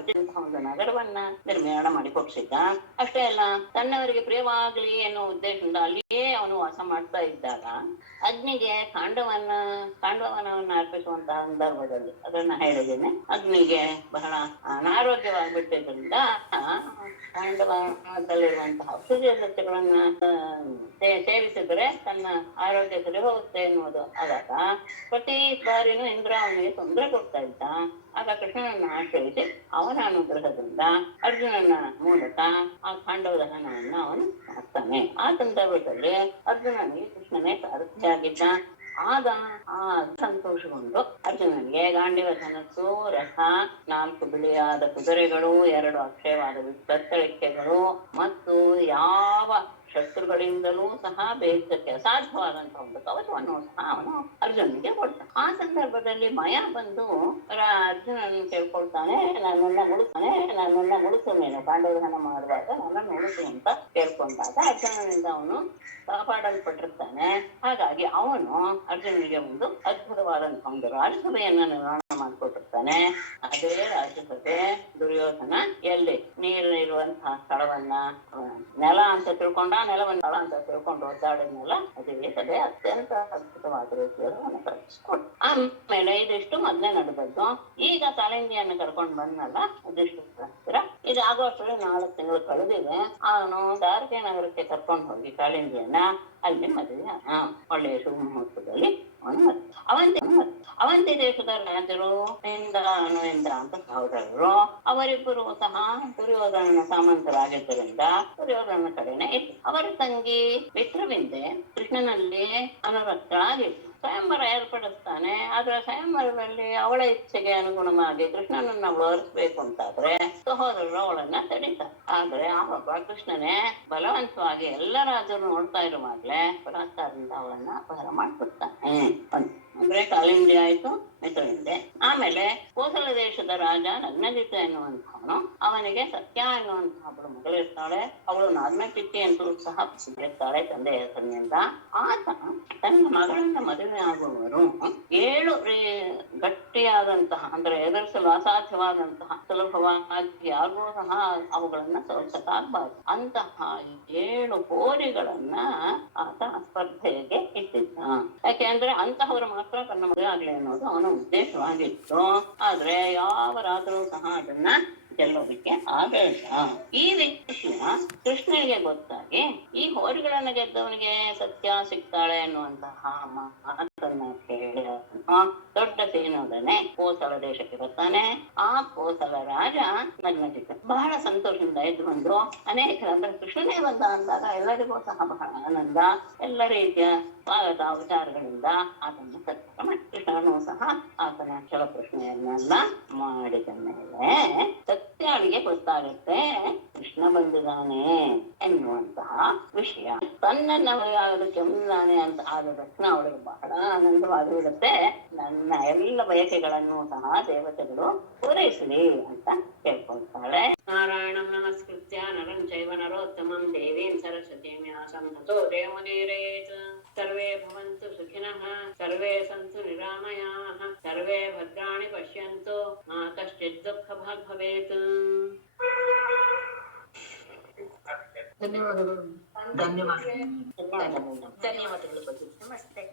ಒಂದು ನಗರವನ್ನ ನಿರ್ಮಾಣ ಮಾಡಿ ಕೊಡ್ಸಿದ್ದ. ಅಷ್ಟೇ ಅಲ್ಲ, ತನ್ನವರಿಗೆ ಪ್ರಿಯವಾಗ್ಲಿ ಎನ್ನುವ ಉದ್ದೇಶದಿಂದ ಅಲ್ಲಿಯೇ ಅವನು ವಾಸ ಮಾಡ್ತಾ ಇದ್ದಾಗ ಅಗ್ನಿಗೆ ಕಾಂಡವನವನ್ನ ಅರ್ಪಿಸುವಂತಹ ಸಂದರ್ಭದಲ್ಲಿ ಅದನ್ನ ಹೇಳಿದ್ದೇನೆ. ಅಗ್ನಿಗೆ ಬಹಳ ಅನಾರೋಗ್ಯವಾಗಿಬಿಟ್ಟಿದ್ರಿಂದ ಕಾಂಡವನದಲ್ಲಿರುವಂತಹ ಔಷಧಿಯ ಸಸ್ಯಗಳನ್ನ ಸೇವಿಸಿದ್ರೆ ತನ್ನ ಆರೋಗ್ಯ ಸರಿ ಹೋಗುತ್ತೆ ಎನ್ನುವುದು ಆದಾಗ ಪ್ರತಿ ಬಾರಿನೂ ಇಂದ್ರ ಅವನಿಗೆ ತೊಂದರೆ ಕೊಡ್ತಾ ಇದ್ದ. ಆಗ ಕೃಷ್ಣನನ್ನು ಆಶ್ರಯಿಸಿ ಅವನ ಅನುಗ್ರಹದಿಂದ ಅರ್ಜುನನ ಮೂಲಕ ಆ ಖಾಂಡವ ದಹನವನ್ನು ಅವನು ಮಾಡ್ತಾನೆ. ಆ ಸಂದರ್ಭದಲ್ಲಿ ಅರ್ಜುನನಿಗೆ ಕೃಷ್ಣನೇ ಸಾರಥಿಯಾಗಿದ್ದ. ಆಗ ಸಂತೋಷಗೊಂಡು ಅರ್ಜುನನಿಗೆ ಗಾಂಡಿವ ಧನಸ್ಸು, ರಥ, 4 ಬಿಳಿಯಾದ ಕುದುರೆಗಳು, 2 ಅಕ್ಷಯವಾದ ಬೆತ್ತಳಿಕೆಗಳು ಮತ್ತು ಯಾವ ಶತ್ರುಗಳಿಂದಲೂ ಸಹ ಬೇಯಿಸಕ್ಕೆ ಅಸಾಧ್ಯವಾದಂತಹ ಒಂದು ಕವಚವನ್ನು ಸಹ ಅವನು ಅರ್ಜುನನಿಗೆ ಕೊಡ್ತಾನೆ. ಆ ಸಂದರ್ಭದಲ್ಲಿ ಮಯ ಬಂದು ಅರ್ಜುನನ್ನು ಕೇಳ್ಕೊಳ್ತಾನೆ, ನನ್ನನ್ನ ಮುಳುಸು ನೀನು ಪಾಂಡವದಹನ ಮಾಡುವಾಗ ನನ್ನನ್ನು ಮುಳುಸು ಅಂತ ಕೇಳ್ಕೊಂಡಾಗ ಅರ್ಜುನನಿಂದ ಅವನು ಕಾಪಾಡಲ್ಪಟ್ಟಿರ್ತಾನೆ. ಹಾಗಾಗಿ ಅವನು ಅರ್ಜುನನಿಗೆ ಒಂದು ಅದ್ಭುತವಾದಂತಹ ಒಂದು ರಾಜ್ಯಸಭೆಯನ್ನ ನಿರ್ಮಾಣ ಮಾಡಿಕೊಟ್ಟಿರ್ತಾನೆ. ಅದೇ ರಾಜ್ಯಸಭೆ ದುರ್ಯೋಧನ ಎಲ್ಲಿ ನೀರಿರುವಂತಹ ಸ್ಥಳವನ್ನ ನೆಲ ಅಂತ ತಿಳ್ಕೊಂಡ, ನೆಲವನ್ನ ಸ್ಥಳ ಅಂತ ತಿಳ್ಕೊಂಡು ಒದ್ದಾಡಿದ್ನೆಲ್ಲ ಅದೇ ಸಭೆ ಅತ್ಯಂತ ಅದ್ಭುತವಾದ ರೀತಿಯಲ್ಲಿ ಅವನು ಕಳಿಸ್ಕೊಟ್ಟು ಆಮೇಲೆ ಇದಿಷ್ಟು ಮೊದಲೇ ನಡೆದದ್ದು. ಈಗ ಕಾಳಿಂದಿಯನ್ನು ಕರ್ಕೊಂಡು ಬಂದಲ್ಲ ಅದಿಷ್ಟು ಇದು ಆಗೋಷ್ಟರಲ್ಲಿ 4 ತಿಂಗಳು ಕಳೆದಿದೆ. ಅವನು ದ್ವಾರಕೆ ನಗರಕ್ಕೆ ಕರ್ಕೊಂಡು ಹೋಗಿ ಕಾಳಿಂದಿಯನ್ನ ಅಲ್ಲಿ ಮದುವೆ ಒಳ್ಳೆಯ ಶುಭ ಮುಹೂರ್ತದಲ್ಲಿ ಅವಂತಿ ದೇಶದ ರಾಜರು ಇಂದ್ರ ಅಂತ ಸಹೋದರರು, ಅವರಿಬ್ಬರು ಸಹ ದುರ್ಯೋಧನನ ಸಾಮಂತರಾಗಿದ್ದರಿಂದ ದುರ್ಯೋಧನ ಕಡೆನೆ ಇತ್ತು. ಅವರ ತಂಗಿ ಮಿತ್ರವಿಂದೆ ಕೃಷ್ಣನಲ್ಲಿ ಅನುರಕ್ತಳಾಗಿತ್ತು. ಸ್ವಯಂವರ ಏರ್ಪಡಿಸ್ತಾನೆ. ಆದ್ರೆ ಸ್ವಯಂವರದಲ್ಲಿ ಅವಳ ಇಚ್ಛೆಗೆ ಅನುಗುಣವಾಗಿ ಕೃಷ್ಣನನ್ನ ಅವಳು ಅರಿಸ್ಬೇಕು ಅಂತಾದ್ರೆ ಸಹೋದರರು ಅವಳನ್ನ ತಡೀತಾರೆ. ಆದ್ರೆ ಆವಾಗ ಕೃಷ್ಣನೇ ಬಲವಂತವಾಗಿ ಎಲ್ಲ ರಾಜರು ನೋಡ್ತಾ ಇರುವಾಗ್ಲೇ ಬಲಾತ್ಕಾರದಿಂದ ಅವಳನ್ನ ಅಪಹಾರ ಮಾಡ್ಬಿಡ್ತಾನೆ. ಅಂದ್ರೆ ಕಾಳಿಂದಿ ಆಯ್ತು, ಮಿತ್ರವಿಂದೆ. ಆಮೇಲೆ ಕೋಸಲ ದೇಶದ ರಾಜ ನಗ್ನಜಿತ ಎನ್ನುವಂಥವನು, ಅವನಿಗೆ ಸತ್ಯ ಎನ್ನುವಂತಹ ಒಬ್ಬಳು ಮಗಳಿರ್ತಾಳೆ. ಅವಳು ನಾಗ್ನಚಿತ್ತಿ ಅಂತೂ ಸಹ ಇರ್ತಾಳೆ ತಂದೆ ಹೆಸರಿನಿಂದ. ಆತ ತನ್ನ ಮಗಳನ್ನ ಮದುವೆ ಆಗುವವರು 7 ಗಟ್ಟಿಯಾದಂತಹ ಅಂದ್ರೆ ಎದುರಿಸಲು ಅಸಾಧ್ಯವಾದಂತಹ ಸುಲಭವಾಗಿ ಯಾರಿಗೂ ಸಹ ಅವುಗಳನ್ನ ಸೋಲಿಸಕ್ಕಾಗಬಾರದು ಅಂತಹ 7 ಹೋರಿಗಳನ್ನ ಆತ ಸ್ಪರ್ಧೆಗೆ ಇಟ್ಟಿದ್ದ. ಯಾಕೆಂದ್ರೆ ಅಂತಹವರು ಮಾತ್ರ ತನ್ನ ಮದುವೆ ಆಗ್ಲಿ ಅನ್ನೋದು ಅವನ ಉದ್ದೇಶವಾಗಿತ್ತು. ಆದ್ರೆ ಯಾವ ರಾತ್ರೂ ಸಹ ಅದನ್ನ ಗೆಲ್ಲೋದಕ್ಕೆ ಆಗಲ್ಲ. ಈ ವಿಷಯ ಕೃಷ್ಣನಿಗೆ ಗೊತ್ತಾಗಿ ಈ ಹೋರಿಗಳನ್ನ ಗೆದ್ದವನಿಗೆ ಸತ್ಯ ಸಿಗ್ತಾಳೆ ಅನ್ನುವಂತಹ ಮಾತನ್ನ ಕೇಳಿ ದೊಡ್ಡ ಸೇನೊಡನೆ ಕೋಸಲ ದೇಶಕ್ಕೆ ಬರ್ತಾನೆ. ಆ ಕೋಸಲ ರಾಜ ನಗ್ನಜಿತ ಬಹಳ ಸಂತೋಷದಿಂದ ಎದ್ದು ಬಂದು ಅನೇಕ ಅಂದ್ರೆ ಕೃಷ್ಣನೇ ಬಂದ ಅಂದಾಗ ಎಲ್ಲರಿಗೂ ಸಹ ಬಹಳ ಆನಂದ. ಎಲ್ಲ ರೀತಿಯ ಸ್ವಾಗತ ವಿಚಾರಗಳಿಂದ ಆತನ ಸತ್ಕಾರ ಮಾಡಿ ಕೃಷ್ಣನು ಸಹ ಆತನ ಕೆಲ ಪ್ರಶ್ನೆಯನ್ನೆಲ್ಲ ಮಾಡಿದ ಮೇಲೆ ಸತ್ಯಾಳಿಗೆ ಗೊತ್ತಾಗುತ್ತೆ ಕೃಷ್ಣ ಬಂದಿದ್ದಾನೆ ಎನ್ನುವಂತಹ ವಿಷಯ. ತನ್ನನ್ನ ಅದಕ್ಕೆ ಬಂದಿದ್ದಾನೆ ಅಂತ ಆದ ತಕ್ಷಣ ಅವಳಿಗೆ ಬಹಳ ಆನಂದವಾಗಿ ಬಿಡುತ್ತೆ. ನನ್ನ ಎಲ್ಲ ಬಯಕೆಗಳನ್ನು ಸಹ ದೇವತೆಗಳು ಪೂರೈಸಲಿ ಅಂತ ಕೇಳ್ಕೊಳ್ತಾಳೆ. ನಾರಾಯಣಂ ನಮಸ್ಕೃತ್ಯ ನರಂ ಚೈವ ನರೋತ್ತಮಂ ದೇವೀಂ ಸರಸ್ವತೀಂ ವ್ಯಾಸಂ ತತೋ ಜಯಮುದೀರಯೇತ್. ಸರ್ವೇ ಭವಂತು ಸುಖಿನಃ, ಸರ್ವೇ ಸಂತು ನಿರಾಮಯಾಃ, ಸರ್ವೇ ಭದ್ರಾಣಿ ಪಶ್ಯಂತು, ಮಾ ಕಶ್ಚಿತ್ ದುಃಖಭಾಗ್ ಭವೇತ್. ಧನ್ಯವಾದಗಳು. ಧನ್ಯವಾದಗಳು. ನಮಸ್ತೆ.